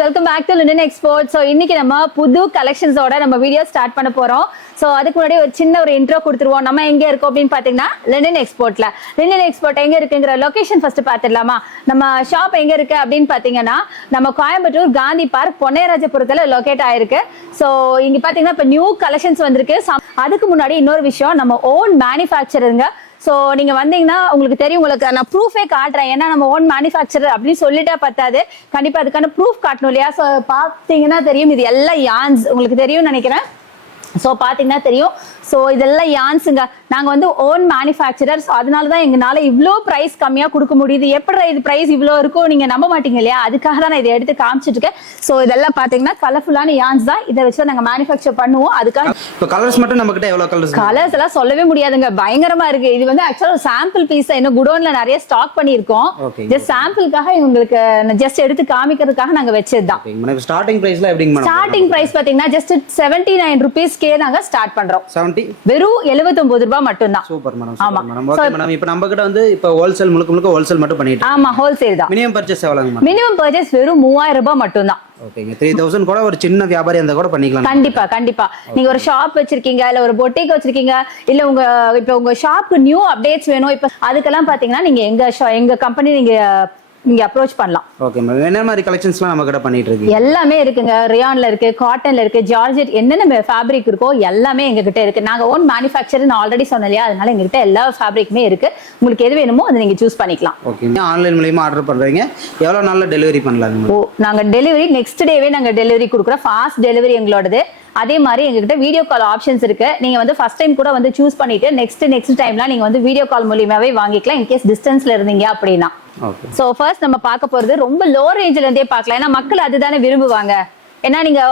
Welcome back to Linen Export. So இன்னைக்கு நம்ம புது கலெக்ஷன்ஸோட நம்ம வீடியோ ஸ்டார்ட் பண்ண போறோம். ஸோ அதுக்கு முன்னாடி ஒரு சின்ன ஒரு இன்ட்ரோ கொடுத்துருவோம். நம்ம எங்க இருக்கோம் அப்படின்னு பாத்தீங்கன்னா லினன் எக்ஸ்போர்ட்ல. லினன் எக்ஸ்போர்ட் எங்க இருக்குங்கிற லொகேஷன் ஃபர்ஸ்ட் பாத்துடலாமா? நம்ம ஷாப் எங்க இருக்கு அப்படின்னு பாத்தீங்கன்னா நம்ம கோயம்புத்தூர் காந்தி பார்க் பொன்னையராஜபுரத்துல லொகேட் ஆயிருக்கு. ஸோ இங்க பாத்தீங்கன்னா இப்ப நியூ கலெக்ஷன்ஸ் வந்திருக்கு. அதுக்கு முன்னாடி இன்னொரு விஷயம், நம்ம ஓன் மேனுஃபேக்சருங்க. ஸோ நீங்க வந்தீங்கன்னா உங்களுக்கு தெரியும், உங்களுக்கு நான் ப்ரூஃபே காட்டுறேன். ஏன்னா நம்ம ஓன் மேனுஃபேக்சரர் அப்படின்னு சொல்லிட்டா பத்தாது, கண்டிப்பா அதுக்கான ப்ரூஃப் காட்டணும் இல்லையா? ஸோ பாத்தீங்கன்னா தெரியும், இது எல்லாம் யான்ஸ் உங்களுக்கு தெரியும்னு நினைக்கிறேன். ஸோ பாத்தீங்கன்னா தெரியும். ஸோ இதெல்லாம் யான்ஸுங்க. நாங்க வந்து ஓன் மேனுஃபேக்சரர். ஸோ அதனாலதான் எங்களால இவ்வளோ பிரைஸ் கம்மியா கொடுக்க முடியுது. எப்படி இது பிரைஸ் இவ்வளோ இருக்கும் நீங்க நம்ப மாட்டீங்க இல்லையா? அதுக்காக தான் நான் இதை எடுத்து காமிச்சிட்டு இருக்கேன். ஸோ இதெல்லாம் பாத்தீங்கன்னா கலர்ஃபுல்லான யான்ஸ் தான். இதை வச்சு நாங்க மேனுஃபேக்சர் பண்ணுவோம். அதுக்காக கலர்ஸ் மட்டும் நம்ம கிட்ட எவ்வளவு கலர்ஸ் எல்லாம் சொல்லவே முடியாதுங்க, பயங்கரமா இருக்கு. இது வந்து ஆக்சுவலா ஒரு சாம்பிள் பீஸ். இன்னும் குடோன்ல நிறைய ஸ்டாக் பண்ணிருக்கோம். ஜஸ்ட் சாம்பிளுக்காக உங்களுக்கு ஜஸ்ட் எடுத்து காமிக்கிறதுக்காக நாங்க வச்சதுதான். ஸ்டார்டிங் பிரைஸ்ல எப்படிங்க மேடம்? ஸ்டார்டிங் பிரைஸ் பாத்தீங்கன்னா ஜஸ்ட் 79 rupeesக்கே நாங்க ஸ்டார்ட் பண்றோம். 70 வெறும் 79 ரூபாய் மட்டும் தான். Super madam. ஆமா மேடம். Okay madam. இப்போ நம்ம கிட்ட வந்து இப்போ ஹோல்சேல் முழுக்க ஹோல்சேல் மட்டும் பண்ணிட்டு. ஆமா, ஹோல்சேல் தான். மினிமம் பர்சேஸ் எவ்வளவுங்க மேடம்? மினிமம் பர்சேஸ் வெறும் 3000 ரூபாய் மட்டும் தான். ஓகேங்க. 3000 கூட ஒரு சின்ன வியாபாரி அந்த கூட பண்ணிக்கலாம். கண்டிப்பா கண்டிப்பா. நீங்க ஒரு ஷாப் வச்சிருக்கீங்க, இல்ல ஒரு பொட்டிக் வச்சிருக்கீங்க, இல்ல உங்க ஷாப்க்கு நியூ அப்டேட்ஸ் வேணும், இப்ப அதுக்கெல்லாம் பாத்தீங்கன்னா நீங்க எங்க கம்பெனி நீங்க அப்ரோச் பண்ணலாம். Okay ma'am. என்ன மாதிரி கலெக்ஷன்ஸ்லாம் நம்ம கிட்ட பண்ணிட்டு இருக்கீங்க? எல்லாமே இருக்குங்க. ரியான்ல இருக்கு, காட்டன்ல இருக்கு, ஜார்ஜெட், என்னென்ன ஃபேப்ரிக் இருக்கோ எல்லாமே எங்க கிட்ட இருக்கு. நாங்க ஓன் மேனுஃபேக்சர் நான் ஆல்ரெடி சொன்னலையா, அதனால எங்க கிட்ட எல்லா ஃபேப்ரிக்குமே இருக்கு. உங்களுக்கு எது வேணுமோ அதை நீங்க சூஸ் பண்ணிக்கலாம். ஓகே. ஆன்லைன் மூலமா ஆர்டர் பண்றீங்க, எவ்வளவு நாள்ல டெலிவரி பண்ணலாம்? ஓ, நாங்க டெலிவரி நெக்ஸ்ட் டேவே நாங்க டெலிவரி கொடுக்குறோம். ஃபாஸ்ட் டெலிவரி எங்களோடது. அதே மாதிரி எங்ககிட்ட வீடியோ கால் ஆப்ஷன்ஸ் இருக்கு. நீங்க வந்து ஃபர்ஸ்ட் டைம் கூட வந்து சூஸ் பண்ணிட்டு நெக்ஸ்ட் டைம்லாம் நீங்க வந்து வீடியோ கால் மூலியமாவே வாங்கிக்கலாம், இன்கேஸ் டிஸ்டன்ஸ்ல இருந்தீங்க அப்படின்னா. சோ ஃபர்ஸ்ட் நம்ம பார்க்க போறது ரொம்ப லோ ரேஞ்ச்ல இருந்தே பார்க்கலாம். ஏன்னா மக்கள் அதுதானே விரும்புவாங்க. ஏன்னா நீங்க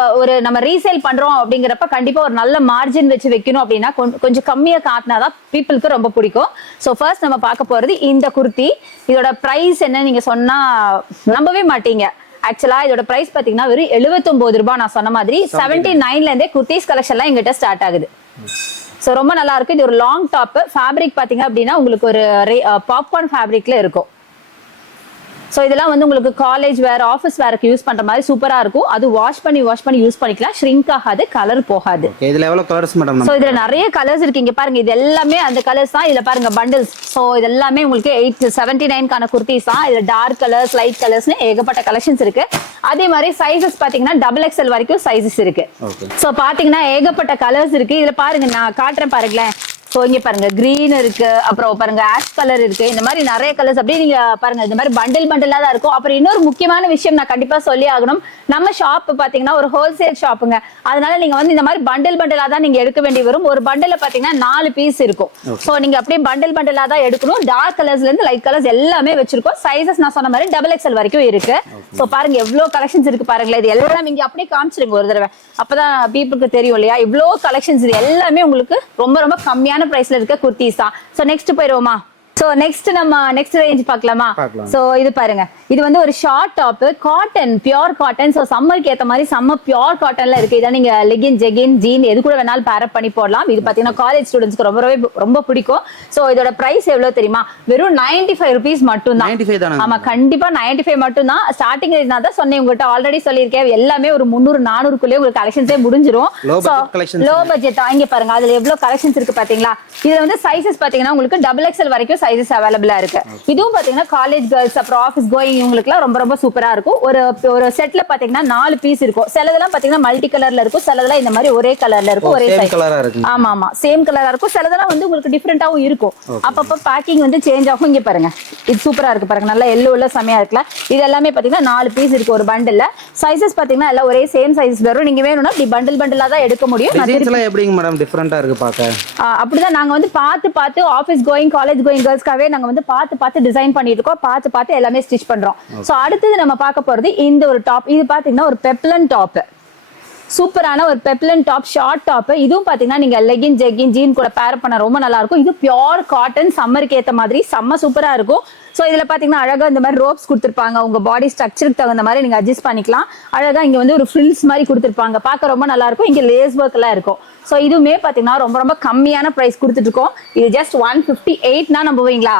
நம்ம ரீசேல் பண்றோம் அப்படிங்கிறப்ப கண்டிப்பா ஒரு நல்ல மார்ஜின் வச்சு வைக்கணும். அப்படின்னா கொஞ்சம் கம்மியா காட்டினாதான் பீப்புளுக்கு ரொம்ப பிடிக்கும். சோ ஃபர்ஸ்ட் நம்ம பார்க்க போறது இந்த குர்த்தி. இதோட பிரைஸ் என்ன நீங்க சொன்னா நம்பவே மாட்டீங்க. ஆக்சுவலா இதோட பிரைஸ் பாத்தீங்கன்னா வெறும் 79 ரூபாய். நான் சொன்ன மாதிரி 79ல இருந்தே குர்த்திஸ் கலெக்ஷன்லாம் எங்கிட்ட ஸ்டார்ட் ஆகுது. சோ ரொம்ப நல்லா இருக்கு. இது ஒரு லாங் டாப். ஃபேப்ரிக் பாத்தீங்க அப்படின்னா உங்களுக்கு ஒரு பாப்கார்ன் ஃபேப்ரிக்ல இருக்கும். சோ இதெல்லாம் வந்து உங்களுக்கு காலேஜ் வேர், ஆஃபீஸ் வேருக்கு யூஸ் பண்ற மாதிரி சூப்பரா இருக்கும். அது வாஷ் பண்ணி யூஸ் பண்ணிக்கலாம். ஷ்ரிங்க் ஆகாது, கலர் போகாது. இதுல எவ்வளவு கலர்ஸ் மேடம்? சோ இதுல நிறைய கலர்ஸ் இருக்கு. இங்க பாருங்க, இது எல்லாமே அந்த கலர்ஸ் தான். இதுல பாருங்க பண்டில்ஸ். சோ இது எல்லாமே உங்களுக்கு 879 குர்த்திஸ் தான். இதுல டார்க் கலர்ஸ், லைட் கலர்ஸ்னு ஏகப்பட்ட கலெக்ஷன்ஸ் இருக்கு. அதே மாதிரி சைஸஸ் பாத்தீங்கன்னா XXL வரைக்கும் சைஸஸ் இருக்கு. சோ பாத்தீங்கன்னா ஏகப்பட்ட கலர்ஸ் இருக்கு. இதுல பாருங்க, நான் காட்டுறேன் பாருங்களேன். சோ இங்க பாருங்க, கிரீன் இருக்கு, அப்புறம் பாருங்க ஆஷ் கலர் இருக்கு. இந்த மாதிரி நிறைய கலர்ஸ் அப்படியே நீங்க பாருங்க, இந்த மாதிரி பண்டிலா தான் இருக்கும். அப்புறம் இன்னொரு முக்கியமான விஷயம் நான் கண்டிப்பா சொல்லி ஆகணும். நம்ம ஷாப் பாத்தீங்கன்னா ஒரு ஹோல்சேல் ஷாப்புங்க. அதனால நீங்க வந்து இந்த மாதிரி பண்டிலா தான் நீங்க எடுக்க வேண்டி வரும். ஒரு பண்டில பாத்தீங்கன்னா 4 பீஸ் இருக்கும். சோ நீங்க அப்படியே பண்டிலா தான் எடுக்கணும். டார்க் கலர்ஸ்ல இருந்து லைட் கலர்ஸ் எல்லாமே வச்சிருக்கோம். சைஸஸ் நான் சொன்ன மாதிரி XXL வரைக்கும் இருக்கு. சோ பாருங்க எவ்வளவு கலெக்ஷன்ஸ் இருக்கு பாருங்களேன். இது எல்லாம் இங்க அப்படியே காமிச்சிருங்க ஒரு தடவை, அப்பதான் பீப்புளுக்கு தெரியும் இல்லையா இவ்வளவு கலெக்ஷன்ஸ். இது எல்லாமே உங்களுக்கு ரொம்ப கம்மியான பிரைஸ்ல இருக்க குர்த்திஸ் தான். சோ நெக்ஸ்ட் போயிடுவோமா? சோ நம்ம நெக்ஸ்ட் ரேஞ்ச் பார்க்கலாமா? சோ இது பாருங்க, இது வந்து ஒரு short top, cotton, pure cotton. So சம்மருக்கு ஏத்த மாதிரி செம்ம பியூர் காட்டன்ல இருக்கு. இதை நீங்க லெகின், ஜெகின், ஜீன் எது கூட வேணாலும் பேர் அப் பண்ணி போடலாம். இது பாத்தீங்கன்னா காலேஜ் ஸ்டூடெண்ட்ஸ்க்கு ரொம்ப பிடிக்கும். சோ இதோட பிரைஸ் எவ்வளவு தெரியுமா? வெறும் 95 rupees மட்டும் தான். ஆமா, கண்டிப்பா 95 மட்டும் தான். ஸ்டார்டிங் ரேஞ்ச் நான் தான் சொன்னேன், உங்ககிட்ட ஆல்ரெடி சொல்லியிருக்கேன். எல்லாமே ஒரு 300-400 உங்களுக்கு கலெக்ஷன்ஸே முடிஞ்சிரும். Low budget. இங்க பாருங்க, அதுல எவ்வளவு கலெக்ஷன்ஸ் இருக்கு பாத்தீங்களா? இதுல வந்து சைஸஸ் பாத்தீங்கன்னா உங்களுக்கு XXL வரைக்கும் சைஸஸ் அவைலபிளா இருக்கு. இதுவும் பாத்தீங்கன்னா காலேஜ் கேர்ள்ஸ், அப்புறம் ஆபீஸ் கோயிங் இவங்களுக்கு எல்லாம் ரொம்ப சூப்பரா இருக்கும். ஒரு செட்ல பாத்தீங்கன்னா 4 பீஸ் இருக்கும். சிலதெல்லாம் பாத்தீங்கன்னா மல்டி கலர்ல இருக்கும், சிலதெல்லாம் இந்த மாதிரி ஒரே கலர்ல இருக்கும், ஒரே சைஸ். ஆமா சேம் கலரா இருக்கும். சிலதெல்லாம் வந்து உங்களுக்கு டிஃபரெண்டாவும் இருக்கும். அப்பப்ப பேக்கிங் வந்து சேஞ்ச் ஆகும். இங்க பாருங்க, இது சூப்பரா இருக்கு பாருங்க, நல்லா எல்லோல செமையா இருக்குல்ல. இது எல்லாமே பாத்தீங்கன்னா 4 பீஸ் இருக்கு ஒரு பண்டில்ல. சைஸஸ் பாத்தீங்கன்னா எல்லாம் ஒரே சேம் சைஸ் வரும். நீங்க வேணும்னா இப்படி பண்டிலா தான் எடுக்க முடியும். எப்படிங்க மேடம் டிஃபரெண்டா இருக்கு பாக்க? அப்படிதான் நாங்க வந்து பார்த்து ஆபீஸ் கோயிங், காலேஜ் கோயிங் கேர்ள்ஸ்க்காவே நாங்க வந்து பார்த்து டிசைன் பண்ணிட்டு இருக்கோம். பார்த்து எல்லாமே ஸ்டிச் பண்றோம். சோ அடுத்தது நம்ம பார்க்க போறது இந்த ஒரு டாப். இது பாத்தீங்கன்னா ஒரு பெப்லன் டாப். சூப்பரான ஒரு பெப்லன் டாப், ஷார்ட் டாப். இதுவும் பாத்தீங்கன்னா நீங்க லெகின், ஜெகின், ஜீன் கூட பேர் பண்ண ரொம்ப நல்லா இருக்கும். இது பியூர் காட்டன், சம்மருக்கு ஏத்த மாதிரி செம்ம சூப்பரா இருக்கும். சோ இதுல பாத்தீங்கன்னா அழகா இந்த மாதிரி ரோப்ஸ் கொடுத்திருப்பாங்க. உங்க பாடி ஸ்ட்ரக்சருக்கு தகுந்த மாதிரி நீங்க அட்ஜஸ்ட் பண்ணிக்கலாம். அழகா இங்க வந்து ஒரு ஃப்ரில்ஸ் மாதிரி கொடுத்திருப்பாங்க, பார்க்க ரொம்ப நல்லா இருக்கும். இங்க லேஸ் ஒர்க் எல்லாம் இருக்கும். சோ இதுவுமே பாத்தீங்கன்னா ரொம்ப கம்மியான பிரைஸ் கொடுத்துட்டு இருக்கோம். இது ஜஸ்ட் 158 நம்புவீங்களா?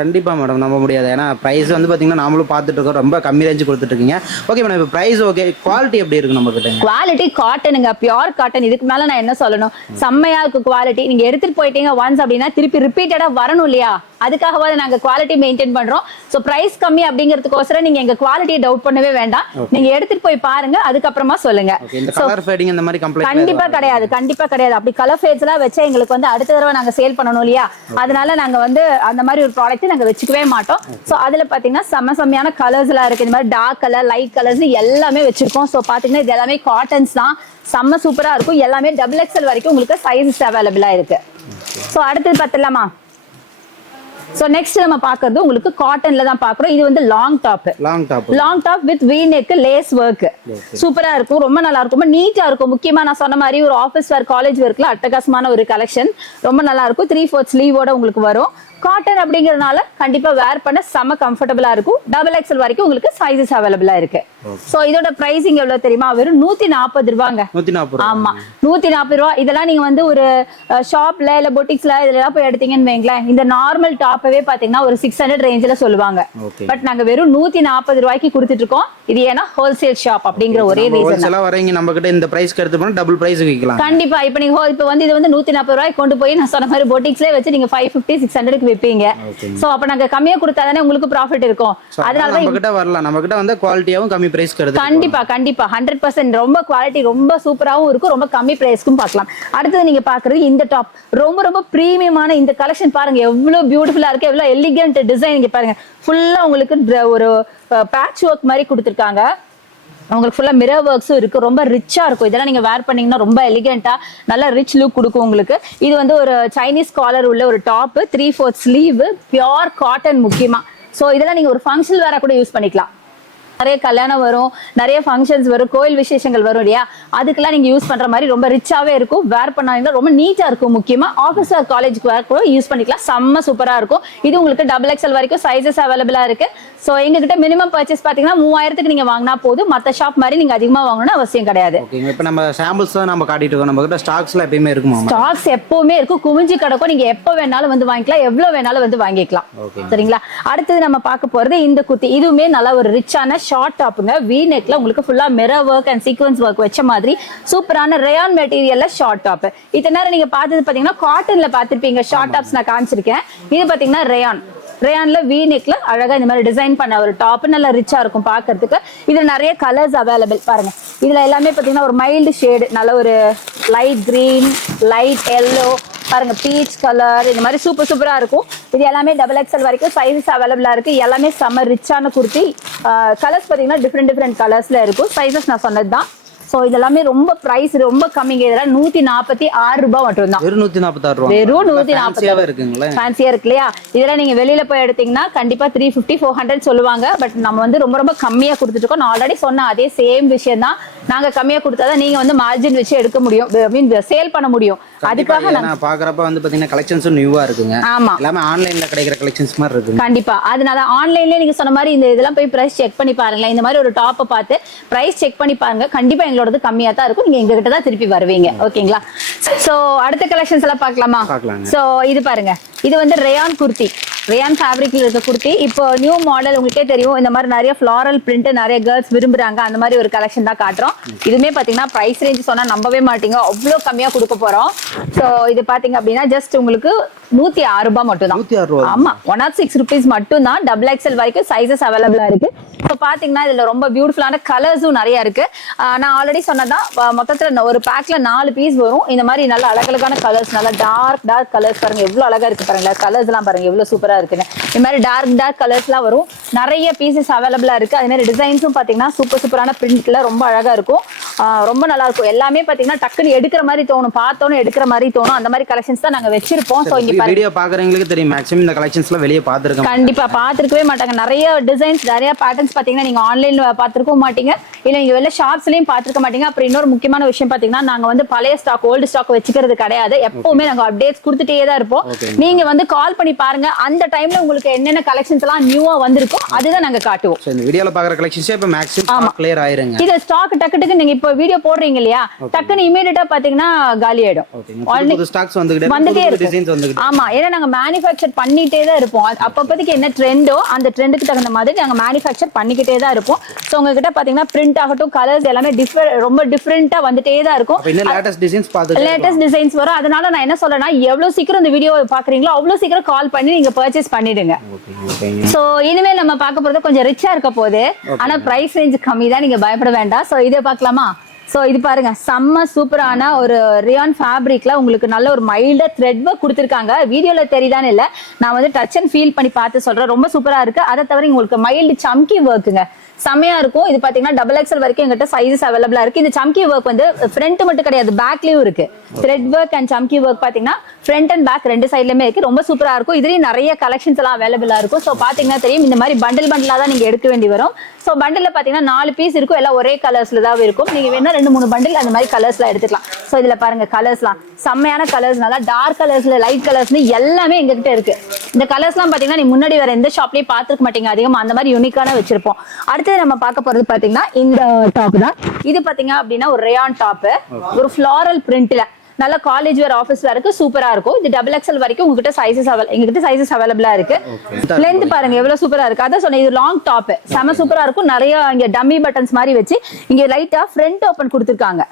கண்டிப்பா மேடம் நம்ப முடியாது. ஏன்னா பிரைஸ் வந்து பாத்தீங்கன்னா நாமளும் பார்த்துட்டு இருக்கோம், ரொம்ப கம்மி ரேஞ்சு கொடுத்துட்டு இருக்கீங்க. ஓகே மேடம், இப்போ பிரைஸ் ஓகே, குவாலிட்டி எப்படி இருக்கு நம்ம கிட்ட? குவாலிட்டி காட்டனுங்க, பியூர் காட்டன். இதுக்கு மேல நான் என்ன சொல்லணும், செம்மையா இருக்கு குவாலிட்டி. நீங்க எடுத்துட்டு போயிட்டீங்க ஒன்ஸ் அப்படின்னா திருப்பி ரிப்பீட்டடா வரணும் இல்லையா, அதுக்காகவாது நாங்க குவாலிட்டி மெயின்டைன் பண்றோம். சோ பிரைஸ் கம்மி அப்படிங்கிறதுக்கோசரம் நீங்க எங்க குவாலிட்டியை டவுட் பண்ணவே வேண்டாம். நீங்க எடுத்துட்டு போய் பாருங்க, அதுக்கப்புறமா சொல்லுங்க. இந்த கலர் ஃபேடிங் இந்த மாதிரி கம்ப்ளைண்ட் கண்டிப்பா கிடையாது, கண்டிப்பா கிடையாது. அப்படி கலர் ஃபேட்ஸ் எல்லாம் வச்சா எங்களுக்கு வந்து அடுத்த தடவை நாங்க சேல் பண்ணணும் இல்லையா, அதனால நாங்க வந்து அந்த மாதிரி ஒரு ப்ராடக்ட் நாங்க வச்சுக்கவே மாட்டோம். சோ அதுல பாத்தீங்கன்னா செம்மையான கலர்ஸ் எல்லாம் இருக்கு. இந்த மாதிரி டார்க் கலர், லைட் கலர்ஸ் எல்லாமே வச்சிருக்கோம். சோ பாத்தீங்கன்னா இது எல்லாமே காட்டன்ஸ் தான், செம்ம சூப்பரா இருக்கும். எல்லாமே XXL வரைக்கும் உங்களுக்கு சைஸஸ் அவைலபிளா இருக்கு. சோ அடுத்தது பார்த்தலாமா? சோ நெக்ஸ்ட் நம்ம பாக்குறது உங்களுக்கு காட்டன்ல தான் பாக்குறோம். இது வந்து long top with V neck lace work. சூப்பரா இருக்கும், ரொம்ப நல்லா இருக்கும், ரொம்ப நீட்டா இருக்கும். முக்கியமா நான் சொன்ன மாதிரி ஒரு ஆபீஸ் வேர், காலேஜ் வேர்க்ல அட்டகாசமான ஒரு கலெக்ஷன், ரொம்ப நல்லா இருக்கும். 3/4 ஸ்லீவோட உங்களுக்கு வரும். காட்டன் அப்படிங்கறதுனால கண்டிப்பா வேர் பண்ண செம கம்ஃபர்டபுளா இருக்கும். XXL வரைக்கும் உங்களுக்கு சைஸஸ் அவைலபிளா இருக்கு. சோ இதோட பிரைசிங் எவ்வளவு தெரியுமா? வெறும் 140 ரூபாங்க. 140. ஆமா, 140 ரூபாய். இதெல்லாம் நீங்க வந்து ஒரு ஷாப்ல இல்ல பொட்டிக்ஸ்ல இதெல்லாம் போய் எடுத்தீங்கன்னு வைங்களேன், இந்த நார்மல் டாப்பவே பாத்தீங்கன்னா ஒரு 600 ரேஞ்சில சொல்லுவாங்க. பட் நாங்க வெறும் 140 ரூபாய்க்கு கொடுத்துட்டு இருக்கோம். இது ஏன்னா ஹோல்சேல் ஷாப் அப்படிங்கிற ஒரே ரீசன். ஹோல்சேலா வரீங்க நம்ம கிட்ட இந்த பிரைஸ்க்கு எடுத்து போனா டபுள் பிரைஸ் விக்கலாம். கண்டிப்பா. இப்போ நீங்க இப்போ வந்து இது வந்து 140 ரூபாய்க்கு கொண்டு போய் நான் சொன்ன மாதிரி பொட்டிக்ஸ்லயே வச்சு நீங்க 550 600க்கு விப்பீங்க. சோ அப்ப நாங்க கம்மியா கொடுத்தாதானே உங்களுக்கு ப்ராஃபிட் இருக்கும். அதனால நம்ம கிட்ட வரலாம், நம்ம கிட்ட வந்து குவாலிட்டியாவும் கம்மி பிரைஸ்க்கு எடுத்து. கண்டிப்பா 100% ரொம்ப குவாலிட்டி ரொம்ப சூப்பராவும் இருக்கும், ரொம்ப கம்மி பிரைஸ்க்கும் பார்க்கலாம். அடுத்து நீங்க பாக்குறது இந்த டாப், ரொம்ப பிரீமியமான இந்த கலெக்ஷன் பாருங்க, எவ்வளவு பியூட்டிஃபுல்லா இருக்கு, எவ்வளவு எலிகன்ட் டிசைன். இங்க பாருங்க, ஃபுல்லா உங்களுக்கு ஒரு பேட்ச் ஒர்க் மாதிரி கொடுத்திருக்காங்க. உங்களுக்கு ஃபுல்லா மிரர் ஒர்க்ஸும் இருக்கு, ரொம்ப ரிச்சா இருக்கும். இதெல்லாம் நீங்க வேர் பண்ணீங்கன்னா ரொம்ப எலிகென்ட்டா நல்ல ரிச் லுக் கொடுக்கும் உங்களுக்கு. இது வந்து ஒரு சைனீஸ் காலர் உள்ள ஒரு டாப், 3/4 ஸ்லீவ், பியூர் காட்டன் முக்கியமா. சோ இதெல்லாம் நீங்க ஒரு ஃபங்க்ஷன் வேற கூட யூஸ் பண்ணிக்கலாம். நிறைய கல்யாணம் வரும், நிறைய ஃபங்க்ஷன்ஸ் வரும், கோயில் விசேஷங்கள் வரும் இல்லையா, அதுக்கெல்லாம் நீங்க யூஸ் பண்ற மாதிரி ரொம்ப ரிச்சாவே இருக்கும். வேர் பண்ணாங்கன்னா ரொம்ப நீட்டா இருக்கும். முக்கியமா ஆஃபீஸ் ஆர் காலேஜ்க்கு வேர் கூட யூஸ் பண்ணிக்கலாம், செம்ம சூப்பரா இருக்கும். இது உங்களுக்கு XXL வரைக்கும் சைஸஸ் அவைலபிளா இருக்கு. சோ எங்க கிட்ட மினிமம் பர்ச்சேஸ் பாத்தீங்கன்னா 3000க்கு நீங்க வாங்கினா போதும். மத்த ஷாப் மாதிரி நீங்க அதிகமா வாங்கணும்னு அவசியம் கிடையாது. ஓகேங்க, இப்போ நம்ம சாம்பிள்ஸ் தான் நம்ம காட்டிட்டு இருக்கோம். நம்ம கிட்ட ஸ்டாக்ஸ்ல எப்பவுமே இருக்குமா? ஸ்டாக்ஸ் எப்பவுமே இருக்கும், குமிஞ்சு கிடக்கும். நீங்க எப்ப வேணாலும் வந்து வாங்கிக்கலாம், எவ்வளவு வேணாலும் வந்து வாங்கிக்கலாம். சரிங்களா? அடுத்தது நம்ம பார்க்க போறது இந்த குர்த்தி. இதுவுமே நல்ல ஒரு ரிச்சான ஷார்ட் டாப்புங்க. V neckல உங்களுக்கு ஃபுல்லா mirror work and sequence work வச்ச மாதிரி சூப்பரான ரயான் மெட்டீரியல்ல ஷார்ட் டாப். இத்தனை நேரம் நீங்க பார்த்தது பாத்தீங்கன்னா காட்டன்ல பார்த்திருப்பீங்க ஷார்ட் டாப்ஸ் நான் காமிச்சிருக்கேன். இது பாத்தீங்கன்னா ரயான்ல V neckல அழகா இந்த மாதிரி டிசைன் பண்ண ஒரு டாப், நல்லா ரிச்சா இருக்கும் பார்க்கிறதுக்கு. இதுல நிறைய கலர்ஸ் அவைலபிள் பாருங்க. இதுல எல்லாமே பாத்தீங்கன்னா ஒரு மைல்டு ஷேடு, நல்ல ஒரு லைட் கிரீன், லைட் எல்லோ, பாருங்க பீச் கலர், இந்த மாதிரி சூப்பரா இருக்கும். இது எல்லாமே XXL வரைக்கும் சைஸஸ் அவைலபிளா இருக்கு. எல்லாமே செம்ம ரிச்சான குர்த்தி. கலர்ஸ் பாத்தீங்கன்னா டிஃப்ரெண்ட் கலர்ஸ்ல இருக்கும். சைஸஸ் நான் சொன்னதுதான். சோ இதெல்லாமே ரொம்ப பிரைஸ் ரொம்ப கம்மிங்க. இதெல்லாம் 146 ரூபாய் மட்டும் தான். வெறும் 146 ரூபாய். வெறும் 146 இருக்குங்களா? ஃபேன்சியா இருக்கு இல்லையா? இதெல்லாம் நீங்க வெளியில போய் எடுத்தீங்கன்னா கண்டிப்பா 350 400 சொல்லுவாங்க. பட் நம்ம வந்து ரொம்ப கம்மியா கொடுத்துட்டு இருக்கோம். நான் ஆல்ரெடி சொன்ன அதே சேம் விஷயம் தான். நாங்க கம்மியா கொடுத்தாதான் நீங்க வந்து மார்ஜின் வச்சு எடுக்க முடியும், மீன் சேல் பண்ண முடியும். அதுக்காக நான் பாக்குறப்ப வந்து பாத்தீங்கன்னா கலெக்ஷன்ஸும் நியூவா இருக்குங்க. ஆமா, எல்லாமே ஆன்லைன்ல கிடைக்கிற கலெக்ஷன்ஸ் மாதிரி இருக்கு. கண்டிப்பா. அதனால ஆன்லைன்லயே நீங்க சொன்ன மாதிரி இந்த இதெல்லாம் போய் பிரைஸ் செக் பண்ணி பாருங்களேன். இந்த மாதிரி ஒரு டாப்பை பார்த்து பிரைஸ் செக் பண்ணி பாருங்க. கண்டிப்பா எங்களோடது கம்மியா தான் இருக்கும். நீங்க எங்க கிட்ட தான் திருப்பி வருவீங்க. ஓகேங்களா? சோ அடுத்த கலெக்ஷன்ஸ் எல்லாம் பார்க்கலாமா? சோ இது பாருங்க, இது வந்து ரயான் குர்த்தி, ரயான் ஃபேப்ரிக்ல இருக்க குர்த்தி. இப்போ நியூ மாடல் உங்களுக்கே தெரியும், இந்த மாதிரி நிறைய ஃப்ளாரல் பிரிண்ட் நிறைய கேர்ள்ஸ் விரும்புறாங்க. அந்த மாதிரி ஒரு கலெக்ஷன் தான் காட்டுறோம். இதுமே பாத்தீங்கன்னா பிரைஸ் ரேஞ்ச் சொன்னா நம்பவே மாட்டீங்க, அவ்வளவு கம்மியா கொடுக்க போறோம். சோ இது பாத்தீங்க அப்படின்னா ஜஸ்ட் உங்களுக்கு 106 ரூபாய் மட்டும் தான். ஆமா, 106 rupees மட்டும் தான். XXL வரைக்கும் சைஸஸ் அவைலபிளா இருக்கு. இப்போ பாத்தீங்கன்னா இதுல ரொம்ப பியூட்டிஃபுல்லான கலர்ஸும் நிறைய இருக்கு. நான் ஆல்ரெடி சொன்னதான், மொத்தத்துல ஒரு பேக்ல 4 பீஸ் வரும். இந்த மாதிரி நல்ல அழகழகான கலர்ஸ், நல்ல டார்க் கலர்ஸ் பாருங்க, எவ்வளவு அழகா இருக்கு பாருங்க. கலர்ஸ் எல்லாம் பாருங்க எவ்வளவு சூப்பரா இருக்குன்னு. இந்த மாதிரி டார்க் கலர்ஸ் எல்லாம் வரும். நிறைய பீசஸ் அவைலபிளா இருக்கு. அதே மாதிரி டிசைன்ஸும் பாத்தீங்கன்னா சூப்பரான பிரிண்ட்ல ரொம்ப அழகா இருக்கும். ரொம்ப நல்லா இருக்கும். எல்லாமே பாத்தீங்கன்னா டக்குன்னு எடுக்கிற மாதிரி தோணும், பார்த்தோன்னு எடுக்கிற மாதிரி தோணும். அந்த மாதிரி கலெக்ஷன்ஸ் தான் நாங்க வச்சிருப்போம். சோ இங்க வீடியோ பாக்குறவங்களுக்கு தெரியும், மேக்ஸிமம் இந்த கலெக்ஷன்ஸ்ல வெளிய பாத்துருக்கோம். கண்டிப்பா பாத்துருக்கவே மாட்டாங்க. நிறைய டிசைன்ஸ், நிறைய பேட்டர்ன்ஸ் பாத்தீங்கன்னா நீங்க ஆன்லைன்ல பாத்துருக்க மாட்டீங்க, இல்ல நீங்க வெளில ஷாப்ஸ்லயும் பாத்துருக்க மாட்டீங்க. அப்புறம் இன்னொரு முக்கியமான விஷயம் பாத்தீங்கன்னா, நாங்க வந்து பழைய ஸ்டாக், ஓல்டு ஸ்டாக் வச்சுக்கிறது கிடையாது. எப்பவுமே நாங்க அப்டேட்ஸ் கொடுத்துட்டே தான் இருப்போம். நீங்க வந்து கால் பண்ணி பாருங்க, அந்த டைம்ல உங்களுக்கு என்னென்ன கலெக்ஷன்ஸ் எல்லாம் நியூவா வந்திருக்கும் அதுதான் நாங்க காட்டுவோம். இந்த வீடியோல பாக்குற கலெக்ஷன்ஸ் இப்ப மேக்ஸிமம் கிளியர் ஆயிருங்க. இது ஸ்டாக் டக்கு நீங்க இப்போ இப்போ வீடியோ போடுறீங்க இல்லையா, டக்குன்னு இமீடியட்டா பாத்தீங்கன்னா காலி ஆயிடும். வந்துட்டே இருக்கும். ஆமா, ஏன்னா நாங்க மேனுஃபேக்சர் பண்ணிட்டே தான் இருப்போம். அப்பப்போதைக்கு என்ன ட்ரெண்டோ அந்த ட்ரெண்டுக்கு தகுந்த மாதிரி நாங்க மேனுஃபேக்சர் பண்ணிக்கிட்டே தான் இருப்போம். ஸோ உங்ககிட்ட பாத்தீங்கன்னா பிரிண்ட் ஆகட்டும், கலர்ஸ் எல்லாமே ரொம்ப டிஃப்ரெண்டா வந்துட்டே தான் இருக்கும். லேட்டஸ்ட் டிசைன்ஸ் வரும். அதனால நான் என்ன சொல்றேன்னா, எவ்வளவு சீக்கிரம் இந்த வீடியோ பாக்குறீங்களோ அவ்வளவு சீக்கிரம் கால் பண்ணி நீங்க பர்ச்சேஸ் பண்ணிடுங்க. சோ இனிமேல் நம்ம பார்க்க போறது கொஞ்சம் ரிச்சா இருக்க போகுது. ஆனா பிரைஸ் ரேஞ்ச் கம்மி தான், நீங்க பயப்பட வேண்டாம். சோ இதை பார்க்கலாமா? சோ இது பாருங்க, செம்ம சூப்பரான ஒரு ரியான் ஃபேப்ரிக்ல உங்களுக்கு நல்ல ஒரு மைல்டா த்ரெட் ஒர்க் கொடுத்துருக்காங்க. வீடியோல தெரியுதான்னு இல்ல, நான் வந்து டச் அண்ட் ஃபீல் பண்ணி பார்த்து சொல்றேன். ரொம்ப சூப்பரா இருக்கு. அதை தவிர உங்களுக்கு மைல்டு சம்கி ஒர்க்குங்க, செம்மையா இருக்கும். இது பாத்தீங்கன்னா XXL வரைக்கும் எங்கிட்ட சைஸஸ் அவைலபிளா இருக்கு. இந்த சம்கி ஒர்க் வந்து ஃப்ரண்ட் மட்டும் கிடையாது, பேக்லயும் இருக்கு. த்ரெட் ஒர்க் அண்ட் சம்கி ஒர்க் பாத்தீங்கன்னா ஃப்ரண்ட் அண்ட் பேக் ரெண்டு சைட்லயுமே இருக்கு. ரொம்ப சூப்பரா இருக்கும். இதுலயும் நிறைய கலெக்ஷன்ஸ் எல்லாம் அவைலபிளா இருக்கும். சோ பாத்தீங்கன்னா தெரியும், இந்த மாதிரி பண்டலா தான் நீங்க எடுக்க வேண்டி வரும். சோ பண்டில் பாத்தீங்கன்னா 4 பீஸ் இருக்கும். எல்லாம் ஒரே கலர்ஸ்ல தான் இருக்கும். நீங்க வேணா 2-3 பண்டில் அந்த மாதிரி கலர்ஸ்ல எடுத்துக்கலாம். சோ இதுல பாருங்க கலர்ஸ்லாம் செம்மையான கலர்ஸ், நல்லா டார்க் கலர்ஸ்ல லைட் கலர்ஸ்னு எல்லாமே எங்ககிட்ட இருக்கு. இந்த கலர்ஸ்லாம் பாத்தீங்கன்னா நீ முன்னாடி வேற எந்த ஷாப்லயும் பாத்துக்க மாட்டீங்க அதிகமா, அந்த மாதிரி யூனிக்கான வச்சிருப்போம். அடுத்து நம்ம பார்க்க போறது பாத்தீங்கன்னா இந்த டாப் தான். இது பாத்தீங்க அப்படின்னா ஒரு ரேயான் டாப், ஒரு ஃபிளாரல் பிரிண்ட்ல நல்ல காலேஜ் வேர், ஆஃபீஸ் வேருக்கு சூப்பரா இருக்கும். இது XXL வரைக்கும் உங்ககிட்ட எங்ககிட்ட சைஸஸ் அவைலபிளா இருக்கு. லென்த் பாருங்க எவ்வளவு சூப்பரா இருக்கு. அதான் சொன்னேன், இது லாங் டாப், செம சூப்பரா இருக்கும். நிறைய இங்க டம்மி பட்டன்ஸ் மாதிரி வச்சு இங்க லைட்டா ஃப்ரண்ட் ஓபன் கொடுத்திருக்காங்க.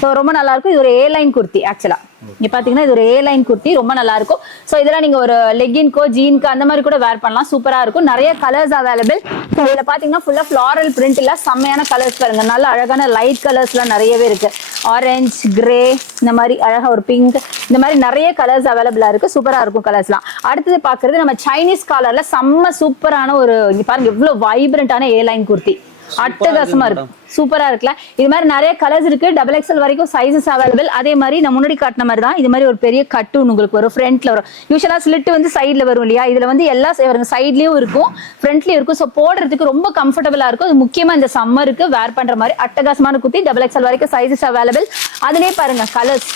ஸோ ரொம்ப நல்லா இருக்கும். இது ஒரு ஏ லைன் குர்த்தி. ஆக்சுவலா இங்க பாத்தீங்கன்னா இது ஒரு ஏ லைன் குர்த்தி, ரொம்ப நல்லா இருக்கும். ஸோ இதெல்லாம் நீங்க ஒரு லெகின்கோ ஜீன்கோ அந்த மாதிரி கூட வேர் பண்ணலாம். சூப்பரா இருக்கும். நிறைய கலர்ஸ் அவைலபிள். ஸோ இதுல பாத்தீங்கன்னா ஃபுல்லா ஃபிளாரல் பிரிண்ட் இல்ல, செம்மையான கலர்ஸ் பாருங்க. நல்ல அழகான லைட் கலர்ஸ் எல்லாம் நிறையவே இருக்கு. ஆரஞ்சு, கிரே, இந்த மாதிரி அழகா ஒரு பிங்க், இந்த மாதிரி நிறைய கலர்ஸ் அவைலபிளா இருக்கு. சூப்பரா இருக்கும் கலர்ஸ்லாம். அடுத்தது பாக்குறது நம்ம சைனீஸ் காலர்ல செம்ம சூப்பரான ஒரு, இங்க பாருங்க எவ்வளவு வைப்ரண்டான ஏ லைன் குர்த்தி, அட்டகாசமா இருக்கும். சூப்பரா இருக்குல்ல. இது மாதிரி நிறைய கலர்ஸ் இருக்கு. XXL வரைக்கும் சைஸஸ் அவைலபிள். அதே மாதிரி நான் முன்னாடி காட்டின மாதிரி தான் இது மாதிரி ஒரு பெரிய கட்டு உங்களுக்கு வரும். ஃப்ரண்ட்ல வரும். யூஸ்வலா ஸ்லிட் வந்து சைட்ல வரும் இல்லையா, இதுல வந்து எல்லா சைட்லயும் இருக்கும், ஃப்ரண்ட்லயும் இருக்கும். ஸோ போடுறதுக்கு ரொம்ப கம்ஃபர்டபுளா இருக்கும். அது முக்கியமா இந்த சம்மருக்கு வேர் பண்ற மாதிரி அட்டகாசமான குர்த்தி. XXL வரைக்கும் சைஸஸ் அவைலபிள். அதுலயே பாருங்க கலர்ஸ்,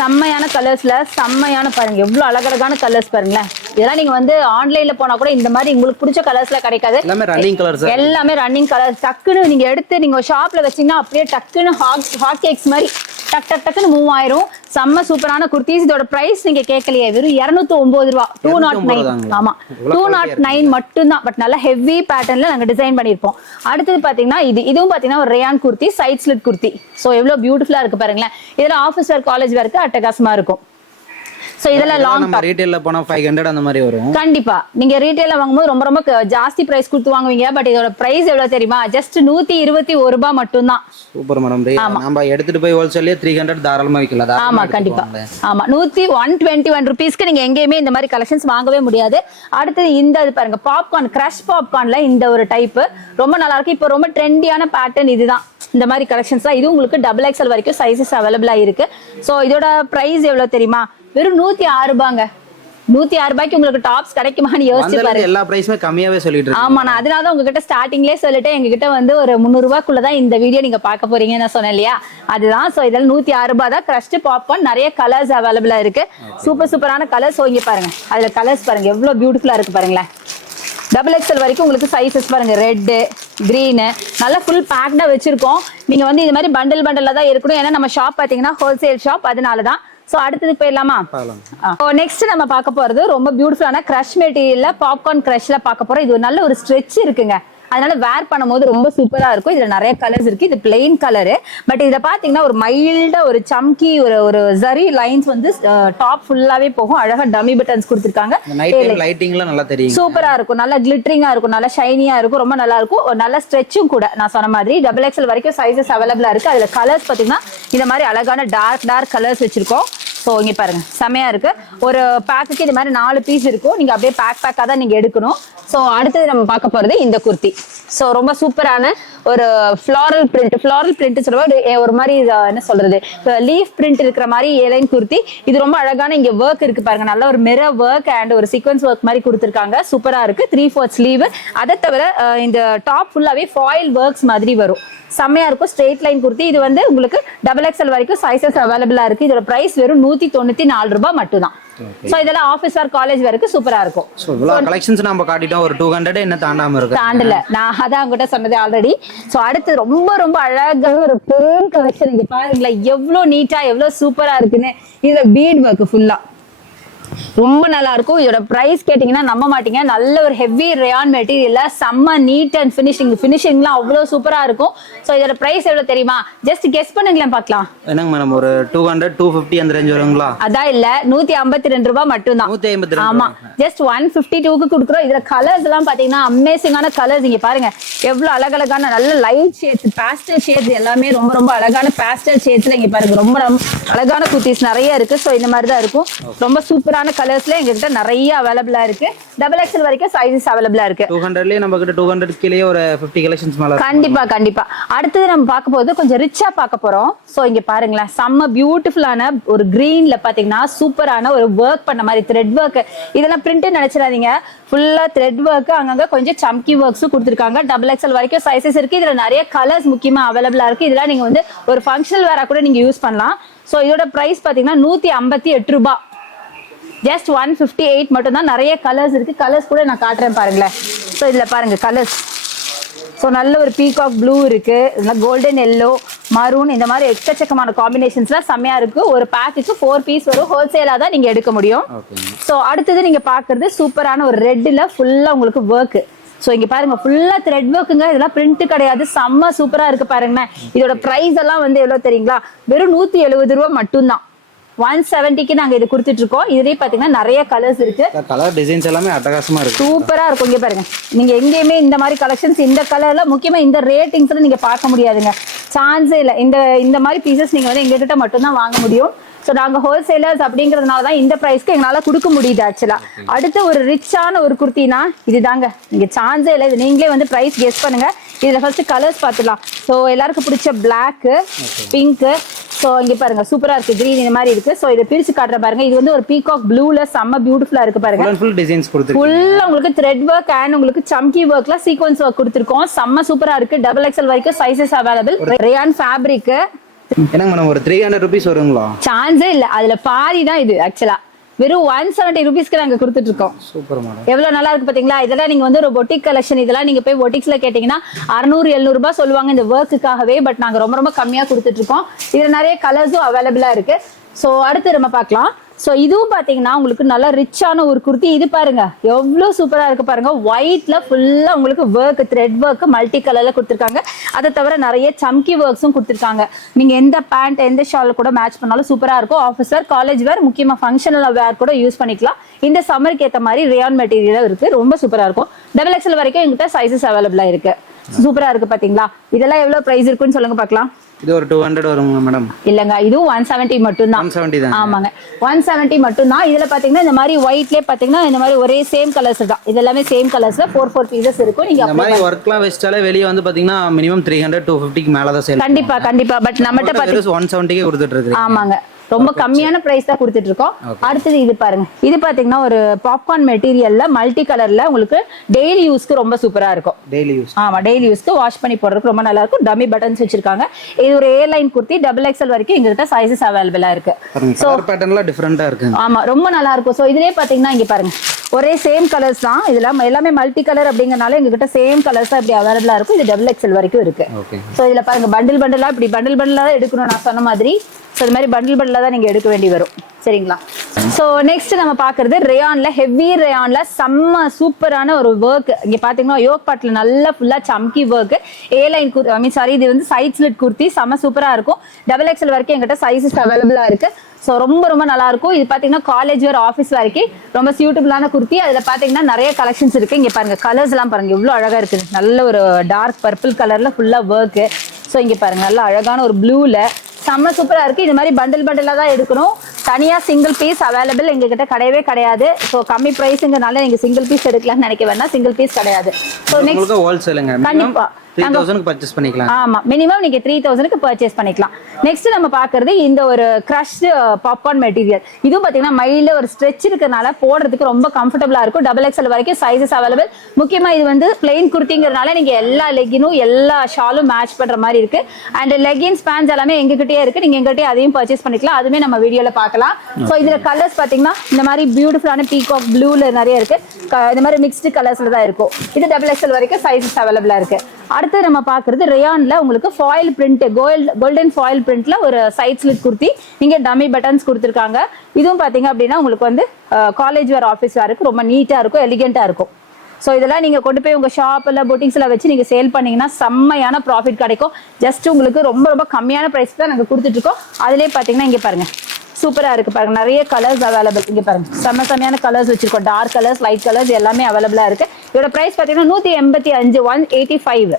செம்மையான கலர்ஸ்ல செம்மையான பாருங்க எவ்வளவு அழகழகான கலர்ஸ் பாருங்களேன். இதெல்லாம் நீங்க வந்து ஆன்லைன்ல போனா கூட இந்த மாதிரி உங்களுக்கு பிடிச்ச கலர்ஸ்ல கிடைக்காது. எல்லாமே ரன்னிங் கலர்ஸ். டக்குன்னு நீங்க எடுத்து நீங்க ஷாப்ல வச்சீங்கன்னா அப்படியே டக்குன்னு ஹாட் கேக்ஸ் மாதிரி டக்குன்னு மூவ் ஆயிரும். செம்ம சூப்பரான குர்த்திஸ். இதோட பிரைஸ் நீங்க கேட்கலையே, வெறும் 209 ரூபா, 209. ஆமா 209 மட்டும் தான். பட் நல்ல ஹெவி பேட்டர்ன்ல நாங்க டிசைன் பண்ணிருப்போம். அடுத்தது பாத்தீங்கன்னா இதுவும் பாத்தீங்கன்னா ஒரு rayon kurti, side slit kurti. So எவ்வளவு பியூட்டிஃபுல்லா இருக்கு பாருங்களேன். இதுல ஆபீஸ் வேர், காலேஜ் வேருக்கு அட்டகாசமா இருக்கும். சோ இதெல்லாம் லாங் டாப். ரீட்டைல்ல போனா 500 அந்த மாதிரி வரும். கண்டிப்பா நீங்க ரீட்டைல்ல வாங்கும்போது ரொம்ப ரொம்ப ஜாஸ்தி பிரைஸ் கொடுத்து வாங்குவீங்க. பட் இதோட பிரைஸ் எவ்வளவு தெரியுமா? ஜஸ்ட் 121 ரூபாய் மட்டும் தான். Super madam. நம்ம எடுத்துட்டு போய் ஹோல்சேல்ல 300 தாராளமா விக்கலாம். ஆமா கண்டிப்பா. ஆமா 121 ரூபீஸ்க்கு நீங்க எங்கேயுமே இந்த மாதிரி கலெக்ஷன்ஸ் வாங்கவே முடியாது. அடுத்து இந்த இது பாருங்க, பாப்கார்ன், கிரஷ் பாப்கார்ன்ல இந்த ஒரு டைப் ரொம்ப நல்லா இருக்கு. இப்போ ரொம்ப ட்ரெண்டியான பேட்டர்ன் இதுதான். இந்த மாதிரி கலெக்ஷன்ஸ் தான். இது உங்களுக்கு XXL வரைக்கும் சைஸஸ் அவைலபிளா இருக்கு. சோ இதோட பிரைஸ் எவ்வளவு தெரியுமா? வெறும் 106 ரூபாங்க. 106 ரூபாய்க்கு உங்களுக்கு டாப்ஸ் கிடைக்குமான்னு யோசிச்சு பாருங்க. எல்லா பிரைஸுமே கம்மியாவே சொல்லிட்டு இருக்கேன். ஆமா, நான் அதனால தான் உங்ககிட்ட ஸ்டார்டிங்லயே சொல்லிட்டேன், எங்ககிட்ட வந்து ஒரு 300 ரூபாய்க்குள்ள தான் இந்த வீடியோ நீங்க பார்க்க போறீங்கன்னு நான் சொன்னேன் இல்லையா, அதுதான். சோ இதெல்லாம் 106 ரூபாய் தான். கிரஷ்ட் பாப்கார்ன் நிறைய கலர்ஸ் அவைலபிளா இருக்கு. சூப்பரான கலர்ஸ். இங்க பாருங்க, அதுல கலர்ஸ் பாருங்க எவ்வளவு பியூட்டிஃபுல்லா இருக்கு பாருங்களேன். XXL வரைக்கும் உங்களுக்கு சைஸஸ் பாருங்க, ரெட், கிரீன், நல்லா ஃபுல் பேக்டா வச்சிருக்கோம். நீங்க வந்து இது மாதிரி பண்டலா தான் இருக்கணும். ஏன்னா நம்ம ஷாப் பாத்தீங்கன்னா ஹோல்சேல் ஷாப், அதனாலதான். சோ அடுத்தது போயிடலாமா? நெக்ஸ்ட் நம்ம பார்க்க போறது ரொம்ப பியூட்டிஃபுல்லான கிரஷ் மெட்டீரியல்ல பாப்கார்ன் கிரஷ்ல பார்க்க போறோம். இது ஒரு நல்ல ஒரு ஸ்ட்ரெச் இருக்குங்க, அதனால வேர் பண்ணும்போது ரொம்ப சூப்பரா இருக்கும். இதுல நிறைய கலர்ஸ் இருக்கு. இது பிளெயின் கலரு. பட் இதுல பாத்தீங்கன்னா ஒரு மைல்டா ஒரு சம்கி ஒரு ஜரி லைன்ஸ் வந்து டாப் ஃபுல்லாவே போகும். அழகா டம்மி பட்டன்ஸ் கொடுத்திருக்காங்க. லைட்டிங்ல நல்லா தெரியும். சூப்பரா இருக்கும். நல்லா கிளிட்டரிங்கா இருக்கும், நல்லா ஷைனியா இருக்கும், ரொம்ப நல்லா இருக்கும். ஒரு நல்ல ஸ்ட்ரெச்சும் கூட. நான் சொன்ன மாதிரி XXL வரைக்கும் சைஸஸ் அவைலபிளா இருக்கு. அதுல கலர்ஸ் பாத்தீங்கன்னா இந்த மாதிரி அழகான டார்க் கலர்ஸ் வச்சிருக்கோம். ஸோ இங்கே பாருங்க செமையா இருக்கு. ஒரு பேக்குக்கு இது மாதிரி 4 பீஸ் இருக்கும். நீங்க அப்படியே பேக்காக தான் நீங்க எடுக்கணும். ஸோ அடுத்தது நம்ம பார்க்க போறது இந்த குர்த்தி. ஸோ ரொம்ப சூப்பரான ஒரு ஃபிளாரல் பிரிண்ட் சொல்லுவாங்க. ஒரு மாதிரி என்ன சொல்றது, லீஃப் பிரிண்ட் இருக்கிற மாதிரி ஏலைன் குர்த்தி. இது ரொம்ப அழகான இங்க ஒர்க் இருக்கு பாருங்க. நல்ல ஒரு மிரர் ஒர்க் அண்ட் ஒரு சீக்வன்ஸ் ஒர்க் மாதிரி கொடுத்துருக்காங்க. சூப்பரா இருக்கு. 3/4 ஸ்லீவ். அதை தவிர இந்த டாப் ஃபுல்லாவே ஃபாயில் ஒர்க்ஸ் மாதிரி வரும். செம்மையா இருக்கும். Straight line kurti. இது வந்து உங்களுக்கு XXL வரைக்கும் சைஸஸ் அவைலபிளா இருக்கு. இதோட பிரைஸ் வெறும் 194 ரூபாய் மட்டும் தான். சோ இதெல்லாம் ஆபீஸ் வேர் காலேஜ் வேருக்கு சூப்பரா இருக்கும். ஸோ இவ்வளோ கலெக்ஷன்ஸ் நம்ம காட்டிட்டோம், ஒரு 200 என்ன தாண்டாம இருக்கு. தாண்டல, நான் அதான் உங்ககிட்ட சொன்னது ஆல்ரெடி. சோ அடுத்து ரொம்ப ரொம்ப அழகான ஒரு பெரிய கலெக்ஷன் இங்க பாருங்களேன், எவ்வளவு நீட்டா எவ்வளவு சூப்பரா இருக்குன்னு. இதுல பீட் ஒர்க் ஃபுல்லா ரொம்ப நல்லா இருக்கும். இதோட பிரைஸ் கேட்டீங்கன்னா நம்ப மாட்டீங்க, நல்ல ஒரு ஹெவி ரயான் மெட்டீரியல்ல செம்ம நீட் அண்ட் ஃபினிஷிங்லாம் அவ்வளவு சூப்பரா இருக்கும். சோ இதோட பிரைஸ் எவ்வளவு தெரியுமா? ஜஸ்ட் கெஸ் பண்ணுங்களேன் பார்க்கலாம். என்னங்க மேடம், ஒரு 200 250 அந்த ரேஞ்ச் வருங்களா? அதான் இல்ல, 152 ரூபாய் மட்டும் தான். 152. ஆமா, ஜஸ்ட் 152க்கு கொடுக்குறோம். இதுல கலர்ஸ் எல்லாம் பாத்தீங்கன்னா அமேசிங்கான கலர்ஸ். இங்க பாருங்க எவ்வளவு அழகழகான நல்ல லைட் ஷேட்ஸ், பாஸ்டல் ஷேட்ஸ் எல்லாமே ரொம்ப ரொம்ப அழகான பாஸ்டல் ஷேட்ஸ்ல இங்க பாருங்க ரொம்ப அழகான குர்த்திஸ் நிறைய இருக்கு. சோ இந்த மாதிரி தான் இருக்கும். ரொம்ப சூப்பரான கலர்ஸ்ல எங்ககிட்ட நிறைய அவைலபிளா இருக்கு. XXL வரைக்கும் சைஸஸ் அவைலபிளா இருக்கு. 200லயே நம்ம கிட்ட 200 கீழே ஒரு 50 கலெக்ஷன்ஸ் மேல. கண்டிப்பா கண்டிப்பா. அடுத்தது நம்ம பார்க்க போது கொஞ்சம் ரிச்சா பார்க்க போறோம். சோ இங்க பாருங்களேன், செம்ம பியூட்டிஃபுல்லான ஒரு கிரீன்ல பாத்தீங்கன்னா சூப்பரான ஒரு ஒர்க் பண்ண மாதிரி த்ரெட் ஒர்க். இதெல்லாம் பிரிண்ட் நினைச்சிடாதீங்க, ஃபுல்லா த்ரெட் ஒர்க், அங்கங்க கொஞ்சம் சம்கி ஒர்க்ஸும் கொடுத்துருக்காங்க. XXL வரைக்கும் சைஸஸ் இருக்கு. இதுல நிறைய கலர்ஸ் முக்கியமா அவைலபிளா இருக்கு. இதெல்லாம் நீங்க வந்து ஒரு ஃபங்க்ஷனல் வேற கூட நீங்க யூஸ் பண்ணலாம். சோ இதோட பிரைஸ் பாத்தீங்கன்னா 158 ரூபாய். ஜஸ்ட் 158 மட்டும் தான். நிறைய கலர்ஸ் இருக்கு. கலர்ஸ் கூட நான் காட்டுறேன் பாருங்களேன். ஸோ இதுல பாருங்க கலர்ஸ். ஸோ நல்ல ஒரு பீகாக் ப்ளூ இருக்கு, கோல்டன் எல்லோ, மரூன், இந்த மாதிரி எக்கச்சக்கமான காம்பினேஷன்ஸ்லாம் செம்மையா இருக்கு. ஒரு பேக்குக்கு 4 பீஸ் வரும். ஹோல்சேலா தான் நீங்க எடுக்க முடியும். ஸோ அடுத்தது நீங்க பாக்குறது சூப்பரான ஒரு ரெட்ல ஃபுல்லா உங்களுக்கு ஒர்க். சோ இங்க பாருங்க ஃபுல்லா த்ரெட் ஒர்க்குங்க. இதெல்லாம் பிரிண்ட் கிடையாது, செம்ம சூப்பரா இருக்கு பாருங்களேன். இதோட பிரைஸ் எல்லாம் வந்து எவ்வளவு தெரியுங்களா? வெறும் 170 ரூபாய் மட்டும் தான். 170க்கு நாங்க இது கொடுத்துட்டு இருக்கோம். இதுலயே பாத்தீங்கன்னா நிறைய கலர்ஸ் இருக்கு. கலர் டிசைன்ஸ் எல்லாமே அட்டகாசமா இருக்கு, சூப்பரா இருக்கும். இங்க பாருங்க, நீங்க எங்கேயுமே இந்த மாதிரி கலெக்ஷன்ஸ் இந்த கலர்ல முக்கியமா இந்த ரேட்டிங்ஸ்ல நீங்க பார்க்க முடியாதுங்க, சான்ஸே இல்ல. இந்த மாதிரி பீசஸ் நீங்க வந்து எங்க கிட்ட மட்டும் தான் வாங்க முடியும். ஸோ நாங்கள் ஹோல்சேலர்ஸ் அப்படிங்கிறதுனால தான் இந்த ப்ரைஸ்க்கு எங்களால் கொடுக்க முடியுது. ஆக்சுவலாக அடுத்து ஒரு ரிச்சான ஒரு குர்த்தினா இது தாங்க. நீங்கள் சான்ஸே இல்லை, இது நீங்களே வந்து ப்ரைஸ் கெஸ் பண்ணுங்க. இதில் ஃபர்ஸ்ட் கலர்ஸ் பார்த்துலாம். ஸோ எல்லாருக்கும் பிடிச்ச பிளாக்கு, பிங்க்கு, ஸோ இங்கே பாருங்க சூப்பரா இருக்கு, கிரீன் இந்த மாதிரி இருக்கு. ஸோ இதை பிரிச்சு காட்டுற பாருங்க. இது வந்து ஒரு பீகாக் ப்ளூல செம்ம பியூட்டிஃபுல்லா இருக்கு பாருங்க. ஃபுல் டிசைன்ஸ் கொடுத்துருக்கோம். ஃபுல்லா உங்களுக்கு த்ரெட் ஒர்க் அண்ட் உங்களுக்கு சம்கி ஒர்க்ல சீக்வன்ஸ் ஒர்க் கொடுத்துருக்கோம். செம்ம சூப்பரா இருக்கு. XXL வரைக்கும் சைஸஸ் அவைலபிள். Rayon fabric. என்னங்க மேடம், ஒரு 300 rupees வருங்களா? சான்ஸே இல்ல, அதுல பாதி தான் இது. ஆக்சுவலா வெறும் 170 rupeesக்கு நாங்க கொடுத்துட்டு இருக்கோம். சூப்பர் மேடம், எவ்வளவு நல்லா இருக்கு பாத்தீங்களா? இதெல்லாம் நீங்க வந்து ஒரு பொட்டிக் கலெக்ஷன். இதெல்லாம் நீங்க போய் பொட்டிக்ஸ்ல கேட்டீங்கன்னா 600-700 ரூபாய் சொல்லுவாங்க இந்த ஒர்க்குக்காகவே. பட் நாங்க ரொம்ப ரொம்ப கம்மியா கொடுத்துட்டு இருக்கோம். இதுல நிறைய கலர்ஸும் அவைலபிளா இருக்கு. சோ அடுத்து நம்ம பார்க்கலாம். சோ இதுவும் பாத்தீங்கன்னா உங்களுக்கு நல்ல ரிச்சான ஒரு குர்த்தி. இது பாருங்க எவ்வளவு சூப்பரா இருக்கு பாருங்க. ஒயிட்ல ஃபுல்லா உங்களுக்கு ஒர்க், த்ரெட் ஒர்க் மல்டி கலர்ல கொடுத்துருக்காங்க. அதை தவிர நிறைய சம்கி ஒர்க்ஸும் கொடுத்துருக்காங்க. நீங்க எந்த பேண்ட் எந்த ஷால் கூட மேட்ச் பண்ணாலும் சூப்பரா இருக்கும். ஆஃபீஸர், காலேஜ் வேர், முக்கியமா ஃபங்க்ஷனல் வேர் கூட யூஸ் பண்ணிக்கலாம். இந்த சம்மருக்கு ஏற்ற மாதிரி ரயான் மெட்டீரியல் இருக்கு, ரொம்ப சூப்பரா இருக்கும். XXL வரைக்கும் எங்கிட்ட சைஸஸ் அவைலபிளா இருக்கு. சூப்பரா இருக்கு பாத்தீங்களா? இதெல்லாம் எவ்வளவு பிரைஸ் இருக்குன்னு சொல்லுங்க பார்க்கலாம். இது ஒரு 200 வருங்க மேடம்? இல்லங்க, இதுவும் 170 மட்டும் தான். 170 தான். ஆமாங்க, 170 மட்டும் தான். இதுல பாத்தீங்கன்னா இந்த மாதிரி ஒயிட்லயே பாத்தீங்கன்னா இந்த மாதிரி ஒரே சேம் கலர்ஸ் தான். இது எல்லாமே சேம் கலர்ஸ்ல 4 பீசஸ் இருக்கும். நீங்க இந்த மாதிரி வர்க்லாம் வெச்சாலே வெளிய வந்து பாத்தீங்கன்னா மினிமம் 300-250க்கு மேல தான் சேல். கண்டிப்பா கண்டிப்பா. பட் நம்மட்ட பாத்தீங்கன்னா 170க்கே கொடுத்துட்டு இருக்கீங்க. ஆமாங்க, ரொம்ப கம்மியான பிரைஸ் தான் கொடுத்துட்டு இருக்கோம். அடுத்தது இது பாருங்க. இது பாத்தீங்கன்னா ஒரு பாப்கார்ன் மெட்டீரியல்ல மல்டி கலர்ல உங்களுக்கு டெய்லி யூஸ்க்கு ரொம்ப சூப்பரா இருக்கும். Daily use. ஆமா, டெய்லி யூஸ்க்கு வாஷ் பண்ணி போடுறதுக்கு ரொம்ப நல்லா இருக்கும். டம்மி பட்டன்ஸ் வச்சிருக்காங்க. இது ஒரு ஏர்லைன் குர்த்தி. XXL வரைக்கும் எங்ககிட்ட சைஸஸ் அவைலபிளா இருக்கு. சோ பேட்டர்ன்ல டிஃபரெண்டா இருக்கு. ஆமா, ரொம்ப நல்லா இருக்கும். சோ இதுலயே பாத்தீங்கன்னா இங்க பாருங்க ஒரே சேம் கலர்ஸ் தான். இதுல எல்லாமே மல்டி கலர் அப்படிங்கறனால எங்ககிட்ட சேம் கலர்ஸ் தான் இப்படி அவைலபிளா இருக்கும். இது XXL வரைக்கும் இருக்கு. சோ இதுல பாருங்க பண்டில் பண்டிலா இப்படி பண்டில் பண்டிலா தான் எடுக்கணும் நான் சொன்ன மாதிரி. ஸோ இது மாதிரி பண்டில் பண்டிலாக தான் நீங்கள் எடுக்க வேண்டி வரும். சரிங்களா? ஸோ நெக்ஸ்ட் நம்ம பார்க்குறது ரயான்ல, ஹெவி ரயான்ல செம்ம சூப்பரான ஒரு ஒர்க். இங்கே பார்த்தீங்கன்னா யோக் பாட்டில் நல்லா ஃபுல்லாக சம்கி ஒர்க். ஏலைன் குர்த்தி, ஐ மீன் சாரி, இது வந்து சைட் ஸ்லிட் குர்த்தி. செம்ம சூப்பராக இருக்கும். XXL வரைக்கும் எங்கிட்ட சைஸஸ் அவைலபிளாக இருக்கு. ஸோ ரொம்ப ரொம்ப நல்லா இருக்கும். இது பார்த்தீங்கன்னா காலேஜ் வேர், ஆஃபீஸ் வரைக்கும் ரொம்ப சூட்டபிளான குர்த்தி. அதில் பார்த்தீங்கன்னா நிறைய கலெக்ஷன்ஸ் இருக்கு. இங்கே பாருங்க கலர்ஸ் எல்லாம் பாருங்க எவ்வளோ அழகாக இருக்குது. நல்ல ஒரு டார்க் பர்பிள் கலர்ல ஃபுல்லாக ஒர்க்கு. ஸோ இங்கே பாருங்க நல்ல அழகான ஒரு ப்ளூல செம்ம சூப்பரா இருக்கு. இது மாதிரி பண்டில் பண்டிலா தான் எடுக்கணும். தனியா சிங்கிள் பீஸ் அவைலபிள் எங்ககிட்ட கிடையவே கிடையாது. ஸோ கம்மி பிரைஸுங்கனால நீங்க சிங்கிள் பீஸ் எடுக்கலாம்னு நினைக்க வேணா, சிங்கிள் பீஸ் கிடையாது. ஸோ நெக்ஸ்ட் ஹோல்சேலுங்க. கண்டிப்பா 3000 பர்ச்சேஸ் பண்ணிக்கலாம். ஆமா, மினிமம் நீங்க 3000க்கு பர்ச்சேஸ் பண்ணிக்கலாம். நெக்ஸ்ட் நம்ம பாக்குறது இந்த ஒரு கிரஷ்டு பாப்கார்ன் மெட்டீரியல். இதுவும் பாத்தீங்கன்னா மைல்டு ஒரு ஸ்ட்ரெச் இருக்கறனால போடுறதுக்கு ரொம்ப கம்ஃபர்டபுளா இருக்கும். XXL வரைக்கும் சைஸஸ் அவைலபிள். முக்கியமா இது வந்து பிளெயின் குர்த்திங்கிறதுனால நீங்க எல்லா லெகினும் எல்லா ஷாலும் மேட்ச் பண்ற மாதிரி இருக்கு. அண்ட் லெகின்ஸ் பேண்ட்ஸ் எல்லாமே எங்ககிட்டயே இருக்கு. நீங்க எங்ககிட்டயே அதையும் பர்ச்சேஸ் பண்ணிக்கலாம். அதுமே நம்ம வீடியோல பார்க்கலாம். சோ இதுல கலர்ஸ் பாத்தீங்கன்னா இந்த மாதிரி பியூட்டிஃபுல்லான பீகாக் ப்ளூல நிறைய இருக்கு. இந்த மாதிரி மிக்ஸ்டு கலர்ஸ்ல தான் இருக்கும். இது XXL வரைக்கும் சைஸஸ் அவைலபிளா இருக்கு. அடுத்து நம்ம பாக்குறது ரேயான்ல உங்களுக்கு ஃபாயில் பிரிண்ட், கோல்டன் ஃபாயில் பிரிண்ட்ல ஒரு சைட் ஸ்லிட் குர்த்தி. இங்க டம்மி பட்டன்ஸ் கொடுத்திருக்காங்க. இதுவும் பாத்தீங்க அப்படின்னா உங்களுக்கு வந்து காலேஜ் வேர், ஆஃபீஸ் வேருக்கு ரொம்ப நீட்டா இருக்கும், எலிகென்ட்டா இருக்கும். ஸோ இதெல்லாம் நீங்கள் கொண்டு போய் உங்கள் ஷாப்பில் பொட்டிக்ஸில் வச்சு நீங்கள் சேல் பண்ணிங்கன்னா செம்மையான ப்ராஃபிட் கிடைக்கும். ஜஸ்ட் உங்களுக்கு ரொம்ப ரொம்ப கம்மியான ப்ரைஸ் தான் நாங்கள் கொடுத்துட்ருக்கோம். அதிலே பார்த்தீங்கன்னா இங்கே பாருங்கள் சூப்பராக இருக்குது பாருங்கள், நிறைய கலர்ஸ் அவைலபிள். இங்கே பாருங்கள் செம்மையான கலர்ஸ் வச்சுருக்கோம். டார்க் கலர்ஸ், லைட் கலர்ஸ் எல்லாமே அவைலபிளாக இருக்குது. இதோட ப்ரைஸ் பார்த்தீங்கன்னா 185, 185.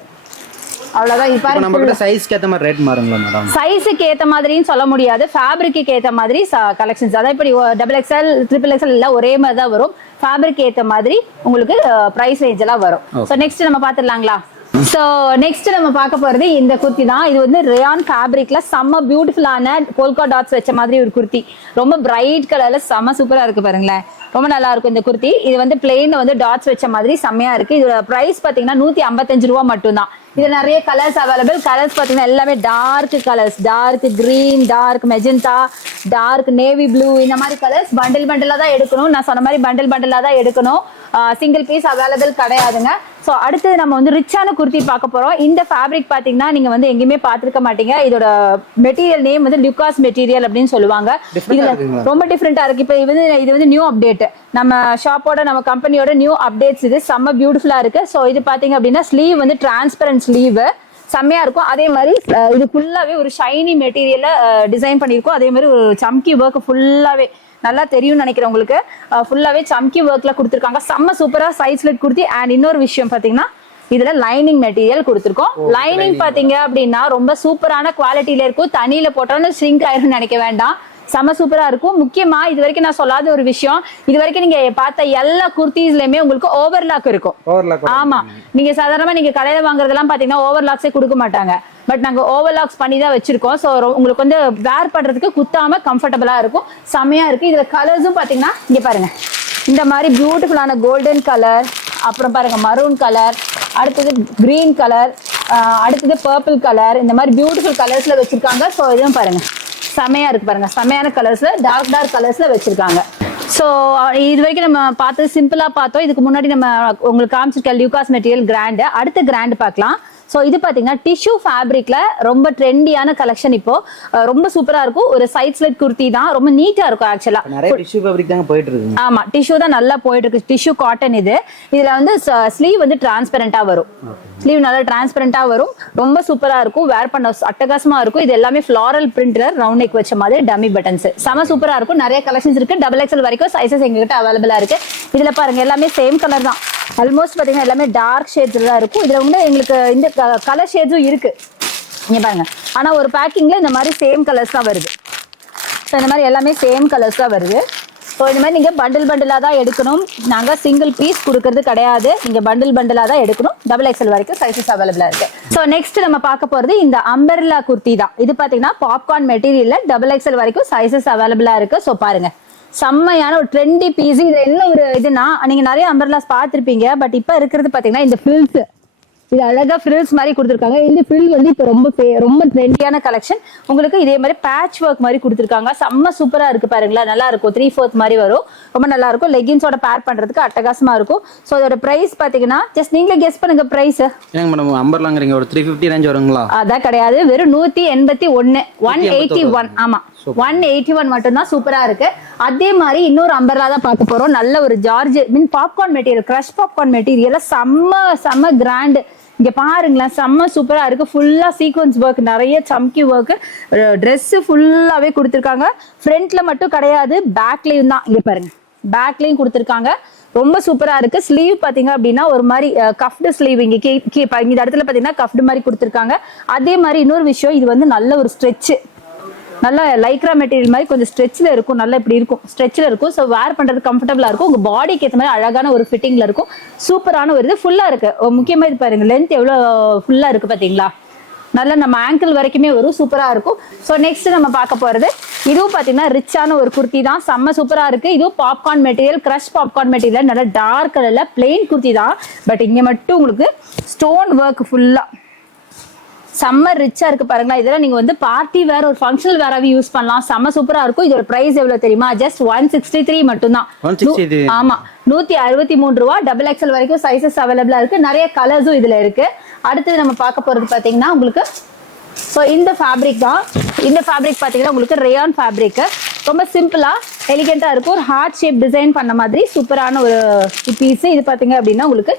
அவ்வளவுதான். இப்ப நம்ம சைஸ்க்கு ஏத்த மாதிரி ரேட் மாறுங்களா மேடம்? சைஸ்க்கு ஏத்த மாதிரின்னு சொல்ல முடியாது, ஃபேப்ரிக்கு ஏத்த மாதிரி கலெக்ஷன்ஸ். அதான் இப்படி XXL, XXL எல்லாம் ஒரே மாதிரி தான் வரும். ஃபேப்ரிக் ஏத்த மாதிரி உங்களுக்கு பிரைஸ் ரேஞ்ச் எல்லாம் வரும். சோ நெக்ஸ்ட் நம்ம பாத்துடலாங்களா? சோ நெக்ஸ்ட் நம்ம பார்க்க போறது இந்த குர்த்தி தான். இது வந்து ரேயான் ஃபேப்ரிக்ல செம்ம பியூட்டிஃபுல்லான போல்கா டாட்ஸ் வச்ச மாதிரி ஒரு குர்த்தி. ரொம்ப பிரைட் கலர்ல செம்ம சூப்பரா இருக்கு பாருங்களேன். ரொம்ப நல்லா இருக்கும் இந்த குர்த்தி. இது வந்து பிளெயின்ல வந்து டாட்ஸ் வச்ச மாதிரி செம்மையா இருக்கு. இதோட பிரைஸ் பாத்தீங்கன்னா 155 ரூபா மட்டும்தான். இது நிறைய கலர்ஸ் அவைலபிள். கலர்ஸ் பாத்தீங்கன்னா எல்லாமே dark colours, dark green, dark magenta, dark navy blue, இந்த மாதிரி கலர்ஸ் பண்டிலா தான் எடுக்கணும். நான் சொன்ன மாதிரி பண்டிலா தான் எடுக்கணும். சிங்கிள் பீஸ் அவைலபிள் கிடையாதுங்க. ஸோ அடுத்து நம்ம வந்து ரிச்சான குர்த்தி பார்க்க போறோம். இந்த ஃபேப்ரிக் பாத்தீங்கன்னா நீங்க வந்து எங்கேயுமே பார்த்திருக்க மாட்டீங்க. இதோட மெட்டீரியல் நேம் வந்து லுகாஸ் மெட்டீரியல் அப்படின்னு சொல்லுவாங்க. இதுல ரொம்ப டிஃப்ரெண்டா இருக்கு. இப்போ இது வந்து நியூ அப்டேட், நம்ம ஷாப்போட நம்ம கம்பெனியோட நியூ அப்டேட்ஸ். இது செம்ம பியூட்டிஃபுல்லா இருக்கு. ஸோ இது பாத்தீங்க அப்படின்னா ஸ்லீவ் வந்து டிரான்ஸ்பரண்ட் ஸ்லீவ், செம்மையா இருக்கும். அதே மாதிரி இது ஃபுல்லாவே ஒரு ஷைனி மெட்டீரியல்ல டிசைன் பண்ணிருக்கோம். அதே மாதிரி ஒரு சம்கி ஒர்க் ஃபுல்லாவே நல்லா தெரியும் நினைக்கிறேன் உங்களுக்கு. ஃபுல்லாவே சம்கி ஒர்க்ல கொடுத்துருக்காங்க. செம்ம சூப்பரா சைஸ் ஸ்லிட் குர்த்தி. அண்ட் இன்னொரு விஷயம் பாத்தீங்கன்னா இதுல லைனிங் மெட்டீரியல் கொடுத்துருக்கோம். லைனிங் பாத்தீங்க அப்படின்னா ரொம்ப சூப்பரான குவாலிட்டியில இருக்கும். தண்ணியில போட்டாலும் ஷ்ரிங்க் ஆயிரும் நினைக்க வேண்டாம். செம சூப்பரா இருக்கும். முக்கியமா இது வரைக்கும் நான் சொல்லாத ஒரு விஷயம், இது வரைக்கும் நீங்க பார்த்த எல்லா குர்த்திஸ்லயுமே உங்களுக்கு ஓவர்லாக் இருக்கும். ஆமா, நீங்க சாதாரணமா நீங்க கடையில வாங்குறதெல்லாம் பாத்தீங்கன்னா ஓவர்லாக்ஸே கொடுக்க மாட்டாங்க. பட் நாங்க ஓவர்லாக்ஸ் பண்ணி தான் வச்சிருக்கோம். ஸோ உங்களுக்கு வந்து வேர் பண்றதுக்கு குத்தாம கம்ஃபர்டபுளா இருக்கும். செமையா இருக்கு. இதுல கலர்ஸும் பாத்தீங்கன்னா இங்க பாருங்க, இந்த மாதிரி பியூட்டிஃபுல்லான கோல்டன் கலர், அப்புறம் பாருங்க மரூன் கலர், அடுத்தது கிரீன் கலர், அடுத்தது பர்பிள் கலர், இந்த மாதிரி பியூட்டிஃபுல் கலர்ஸ்ல வச்சிருக்காங்க. ஸோ இதுவும் பாருங்க செமையா இருக்கு பாருங்க, செமையான கலர்ஸ்ல டார்க் கலர்ஸ்ல வச்சிருக்காங்க. ஸோ இது வரைக்கும் நம்ம பார்த்தது சிம்பிளா பார்த்தோம். இதுக்கு முன்னாடி நம்ம உங்களுக்கு காமிச்சிருக்க லுகாஸ் மெட்டீரியல் கிராண்ட். அடுத்த கிராண்ட் பார்க்கலாம். ஸோ இது பார்த்தீங்கன்னா டிஷ்யூ ஃபேப்ரிக்ல ரொம்ப ட்ரெண்டியான கலெக்ஷன். இப்போ ரொம்ப சூப்பரா இருக்கும். ஒரு சைட் ஸ்லிட் குர்த்தி தான், ரொம்ப நீட்டா இருக்கும். ஆக்சுவலா நிறைய டிஷ்யூ ஃபேப்ரிக் தான் போயிட்டு இருக்கு. ஆமா, டிஷ்யூ தான் நல்லா போயிட்டு இருக்கு. டிஷ்யூ காட்டன் இது. இதுல வந்து ஸ்லீவ் வந்து டிரான்ஸ்பரண்டா வரும். ஸ்லீவ் நல்லா டிரான்ஸ்பரண்டா வரும். ரொம்ப சூப்பரா இருக்கும். வேர் பண்ண அட்டகாசமா இருக்கும். இது எல்லாமே ஃபிளாரல் பிரிண்டர், ரவுண்ட் நெக் வச்ச மாதிரி டம்மி பட்டன்ஸ். செம சூப்பரா இருக்கும். நிறைய கலெக்ஷன்ஸ் இருக்கு. XXL வரைக்கும் சைஸஸ் எங்ககிட்ட அவைலபிளா இருக்கு. இதுல பாருங்க எல்லாமே சேம் கலர் தான். ஆல்மோஸ்ட் பாத்தீங்கன்னா எல்லாமே டார்க் ஷேட்ஸ்ல தான் இருக்கும். இதுல வந்து எங்களுக்கு இந்த கலர் ஷேட்ஸும் இருக்கு. இங்க பாருங்க, ஆனா ஒரு பேக்கிங்ல இந்த மாதிரி சேம் கலர்ஸ் தான் வருது. ஸோ இந்த மாதிரி எல்லாமே சேம் கலர்ஸ் தான் வருது. ஸோ இந்த மாதிரி நீங்க பண்டிலா தான் எடுக்கணும். நாங்க சிங்கிள் பீஸ் கொடுக்கறது கிடையாது. நீங்க பண்டிலா தான் எடுக்கணும். XXL வரைக்கும் சைஸஸ் அவைலபிளா இருக்கு. ஸோ நெக்ஸ்ட் நம்ம பார்க்க போறது இந்த அம்பர்லா குர்த்தி தான். இது பாத்தீங்கன்னா பாப்கார்ன் மெட்டீரியல்ல XXL வரைக்கும் சைஸஸ் அவைலபிளா இருக்கு. ஸோ பாருங்க, செம்மையான ஒரு ட்ரெண்டி பீஸ். இது என்ன ஒரு இதுனா, நீங்க நிறைய அம்பர்லாஸ் பார்த்திருப்பீங்க. பட் இப்ப இருக்கிறது பாத்தீங்கன்னா இந்த ஃபில்ஸ், இது அழகா ஃபில்ஸ் மாதிரி கொடுத்துருக்காங்க. இந்த ஃபில் வந்து இப்போ ரொம்ப ட்ரெண்டியான கலெக்ஷன். உங்களுக்கு இதே மாதிரி பேட்ச் ஒர்க் மாதிரி கொடுத்துருக்காங்க. செம்ம சூப்பரா இருக்கு பாருங்களா, நல்லா இருக்கும். 3/4 மாதிரி வரும். ரொம்ப நல்லா இருக்கும். லெகின்ஸோட பேர் பண்றதுக்கு அட்டகாசமா இருக்கும். ஸோ அதோட பிரைஸ் பாத்தீங்கன்னா ஜஸ்ட் நீங்களே கெஸ் பண்ணுங்க பிரைஸ். ஏங்க மேடம் அம்பர்லாங்கறீங்க, ஒரு 350 ரேஞ்ச் வருங்களா? அதான் கிடையாது, வெறும் 181, 181. ஆமா, 181 மட்டும் தான். சூப்பரா இருக்கு. அதே மாதிரி இன்னொரு அம்பர்லா தான் பார்க்க போறோம். நல்ல ஒரு George popcorn material, crush popcorn material, செம்ம கிராண்ட். இங்க பாருங்களேன், செம்ம சூப்பரா இருக்கு. ஃபுல்லா சீக்வன்ஸ் ஒர்க், நிறைய சம்கி ஒர்க். ட்ரெஸ் ஃபுல்லாவே கொடுத்துருக்காங்க. ஃப்ரண்ட்ல மட்டும் கிடையாது, பேக்லயும் தான். இங்க பாருங்க, பேக்லயும் கொடுத்துருக்காங்க. ரொம்ப சூப்பரா இருக்கு. ஸ்லீவ் பாத்தீங்க அப்படின்னா ஒரு மாதிரி கஃப்டு ஸ்லீவ். இங்க இந்த இடத்துல பாத்தீங்கன்னா கஃப்டு மாதிரி கொடுத்துருக்காங்க. அதே மாதிரி இன்னொரு விஷயம், இது வந்து நல்ல ஒரு ஸ்ட்ரெச். நல்ல லைக்ரா மெட்டீரியல் மாதிரி கொஞ்சம் ஸ்ட்ரெச்சில் இருக்கும், நல்லா இப்படி இருக்கும், ஸ்ட்ரெச்சில் இருக்கும். ஸோ வேர் பண்ணுறது கம்ஃபர்டபுளாக இருக்கும், உங்கள் பாடிக்கு ஏற்ற மாதிரி அழகான ஒரு ஃபிட்டிங்கில் இருக்கும். சூப்பரான ஒரு இது ஃபுல்லாக இருக்குது. முக்கியமாக இது பாருங்க, லென்த் எவ்வளோ ஃபுல்லாக இருக்குது பார்த்தீங்களா, நல்லா நம்ம ஆங்கிள் வரைக்குமே வரும், சூப்பராக இருக்கும். ஸோ நெக்ஸ்ட் நம்ம பார்க்க போகிறது இதுவும் பார்த்தீங்கன்னா ரிச்சான ஒரு குர்த்தி தான், செம்ம சூப்பராக இருக்குது. இதுவும் popcorn material, crush popcorn material, நல்லா டார்க் கலரில் பிளெயின் குர்த்தி தான். பட் இங்கே மட்டும் உங்களுக்கு ஸ்டோன் ஒர்க் ஃபுல்லாக செம்ம ரிச்சா இருக்கு பாருங்களா. இதெல்லாம் நீங்க வந்து பார்ட்டி வேற ஒரு ஃபங்க்ஷனல் வேறாவே யூஸ் பண்ணலாம், செம்ம சூப்பரா இருக்கும். இதோட பிரைஸ் எவ்வளவு தெரியுமா? ஜஸ்ட் 163 மட்டும் தான். ஆமா, 163 ரூபா. டபுள் எக்ஸ்எல் வரைக்கும் சைசஸ் அவைலபிளா இருக்கு, நிறைய கலர்ஸும் இதுல இருக்கு. அடுத்தது நம்ம பார்க்க போறது பாத்தீங்கன்னா உங்களுக்கு ஸோ இந்த ஃபேப்ரிக் தான். இந்த ஃபேப்ரிக் பாத்தீங்கன்னா உங்களுக்கு ரேயான் ஃபேப்ரிக், ரொம்ப சிம்பிளா எலிகென்ட்டா இருக்கும். ஒரு ஹார்ட் ஷேப் டிசைன் பண்ண மாதிரி சூப்பரான ஒரு பீஸ். இது பாத்தீங்க அப்படின்னா உங்களுக்கு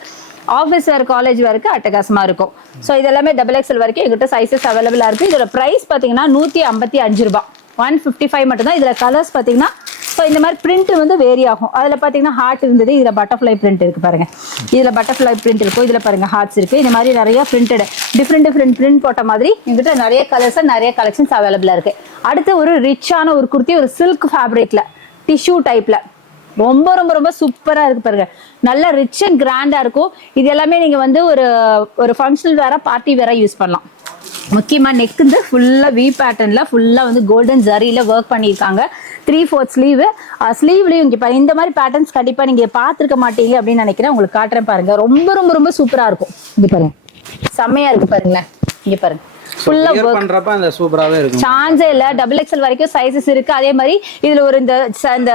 ஆஃபீஸ் வேர், காலேஜ் வேருக்கு அட்டகாசமா இருக்கும். ஸோ இதெல்லாமே டபுள் எக்ஸ்எல் வரைக்கும் எங்கிட்ட சைசஸ் அவைலபிளா இருக்கு. இதோட பிரைஸ் பாத்தீங்கன்னா 155 ரூபாய், 155 மட்டும் தான். இதுல கலர்ஸ் பாத்தீங்கன்னா ஸோ இந்த மாதிரி பிரிண்ட் வந்து வேரி ஆகும். அதுல பாத்தீங்கன்னா ஹார்ட் இருந்தது, இதுல பட்டர்ஃபிளை பிரிண்ட் இருக்கு பாருங்க, இதுல பட்டர்ஃபிளை பிரிண்ட் இருக்கும், இதுல பாருங்க ஹார்ட்ஸ் இருக்கு. இந்த மாதிரி நிறைய பிரிண்டட் டிஃப்ரெண்ட் பிரிண்ட் போட்ட மாதிரி எங்கிட்ட நிறைய கலர்ஸ், நிறைய கலெக்ஷன்ஸ் அவைலபிளா இருக்கு. அடுத்து ஒரு ரிச்சான ஒரு குர்த்தி, ஒரு சில்க் ஃபேப்ரிக்ல டிஷ்யூ டைப்ல ரொம்ப ரொம்ப ரொம்ப சூப்பரா இருக்கு பாருங்க, நல்ல ரிச் அண்ட் கிராண்டா இருக்கும். இது எல்லாமே நீங்க வந்து ஒரு ஃபங்க்ஷனல் வேற, பார்ட்டி வேற யூஸ் பண்ணலாம். முக்கியமா நெக் வந்து ஃபுல்லா வி பேட்டர்ன்ல ஃபுல்லா வந்து கோல்டன் ஜரியில ஒர்க் பண்ணியிருக்காங்க. 3/4 ஸ்லீவ், ஸ்லீவ்லயும் இங்க இந்த மாதிரி பேட்டர்ன்ஸ் கண்டிப்பா நீங்க பார்த்திருக்க மாட்டீங்க அப்படின்னு நினைக்கிறேன். உங்களுக்கு காட்டுறேன் பாருங்க, ரொம்ப ரொம்ப ரொம்ப சூப்பரா இருக்கும். இங்க பாருங்க, செம்மையா இருக்கு பாருங்களேன். இங்க பாருங்க, ஃபுல்லா வர்க் பண்றப்ப அந்த சூப்பராவே இருக்கும், சான்ஸே இல்ல. டபுள் எக்ஸ்எல் வரைக்கும் சைஸஸ் இருக்கு. அதே மாதிரி இதுல ஒரு இந்த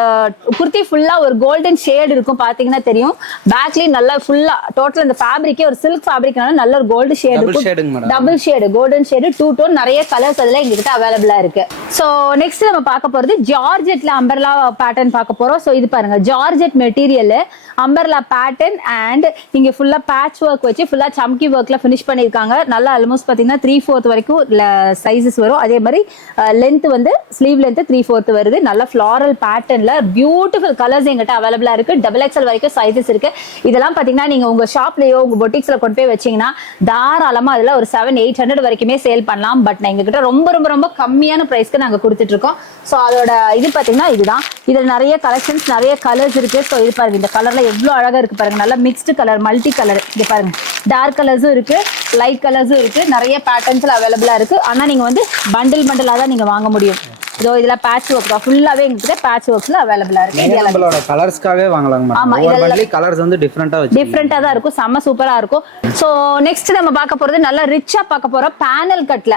குர்த்தி ஃபுல்லா ஒரு கோல்டன் ஷேட் இருக்கும், பாத்தீங்கன்னா தெரியும். பேக்லயும் நல்லா ஃபுல்லா டோட்டல் இந்த ஃபேப்ரிக்கே ஒரு சில்க் ஃபேப்ரிக்னால நல்ல ஒரு கோல்டு ஷேட் இருக்கும், double shade golden shade, 2 tone, நிறைய கலர்ஸ் அதுல எங்ககிட்ட அவைலபிளா இருக்கு. சோ நெக்ஸ்ட் நம்ம பார்க்க போறது ஜார்ஜெட்ல அம்பர்லா பேட்டர்ன் பார்க்க போறோம். சோ இது பாருங்க, georgette material umbrella pattern and இங்க ஃபுல்லா பேட்ச் ஒர்க் வச்சு ஃபுல்லா சம்கி ஒர்க்ல ஃபினிஷ் பண்ணிருக்காங்க. நல்லா ஆல்மோஸ்ட் பாத்தீங்கன்னா 3/4 வரைக்கும் சைஸஸ் வரும். அதே மாதிரி லென்த் வந்து ஸ்லீவ் லென்த் 3/4 வருது. நல்ல ஃப்ளாரல் பேட்டர்ன்ல பியூட்டிஃபுல் கலர்ஸ் எங்கிட்ட அவைலபிளா இருக்கு. டபுள் எக்ஸ்எல் வரைக்கும் சைஸஸ் இருக்கு. இதெல்லாம் பாத்தீங்கன்னா நீங்க உங்க ஷாப்லயோ உங்க பொட்டிக்ஸ்ல கொண்டு போய் வச்சீங்கன்னா தாராளமா அதுல ஒரு 700-800 வரைக்குமே சேல் பண்ணலாம். பட் நான் எங்ககிட்ட ரொம்ப ரொம்ப ரொம்ப கம்மியான பிரைஸ்க்கு நாங்க கொடுத்துட்டு இருக்கோம். ஸோ அதோட இது பாத்தீங்கன்னா இதுதான். இதுல நிறைய கலெக்ஷன்ஸ், நிறைய கலர்ஸ் இருக்கு. ஸோ இது பாருங்க, இந்த கலர்ல எவ்வளவு அழகா இருக்கு பாருங்க, நல்லா மிக்ஸ்டு கலர், மல்டி கலர். இங்க பாருங்க, டார்க் கலர்ஸும் இருக்கு, லைட் கலர்ஸும் இருக்கு, நிறைய பேட்டர்ன்ஸ்ல அவைலபிளா இருக்கு. ஆனா நீங்க வந்து பண்டிலா தான் நீங்க வாங்க முடியும். இதோ இதுல பேட்ச் ஒர்க் தான், ஃபுல்லாவே எங்களுக்கு பேட்ச் ஒர்க்ஸ்ல அவைலபிளா இருக்கு. நம்மளோட கலர்ஸ்க்காகவே வாங்கலாம். ஆமா, இதெல்லாம் கலர்ஸ் வந்து டிஃபரெண்டா தான் இருக்கும், செம்ம சூப்பரா இருக்கும். சோ நெக்ஸ்ட் நம்ம பார்க்க போறது நல்லா ரிச்சா பார்க்க போறோம் பேனல் கட்ல.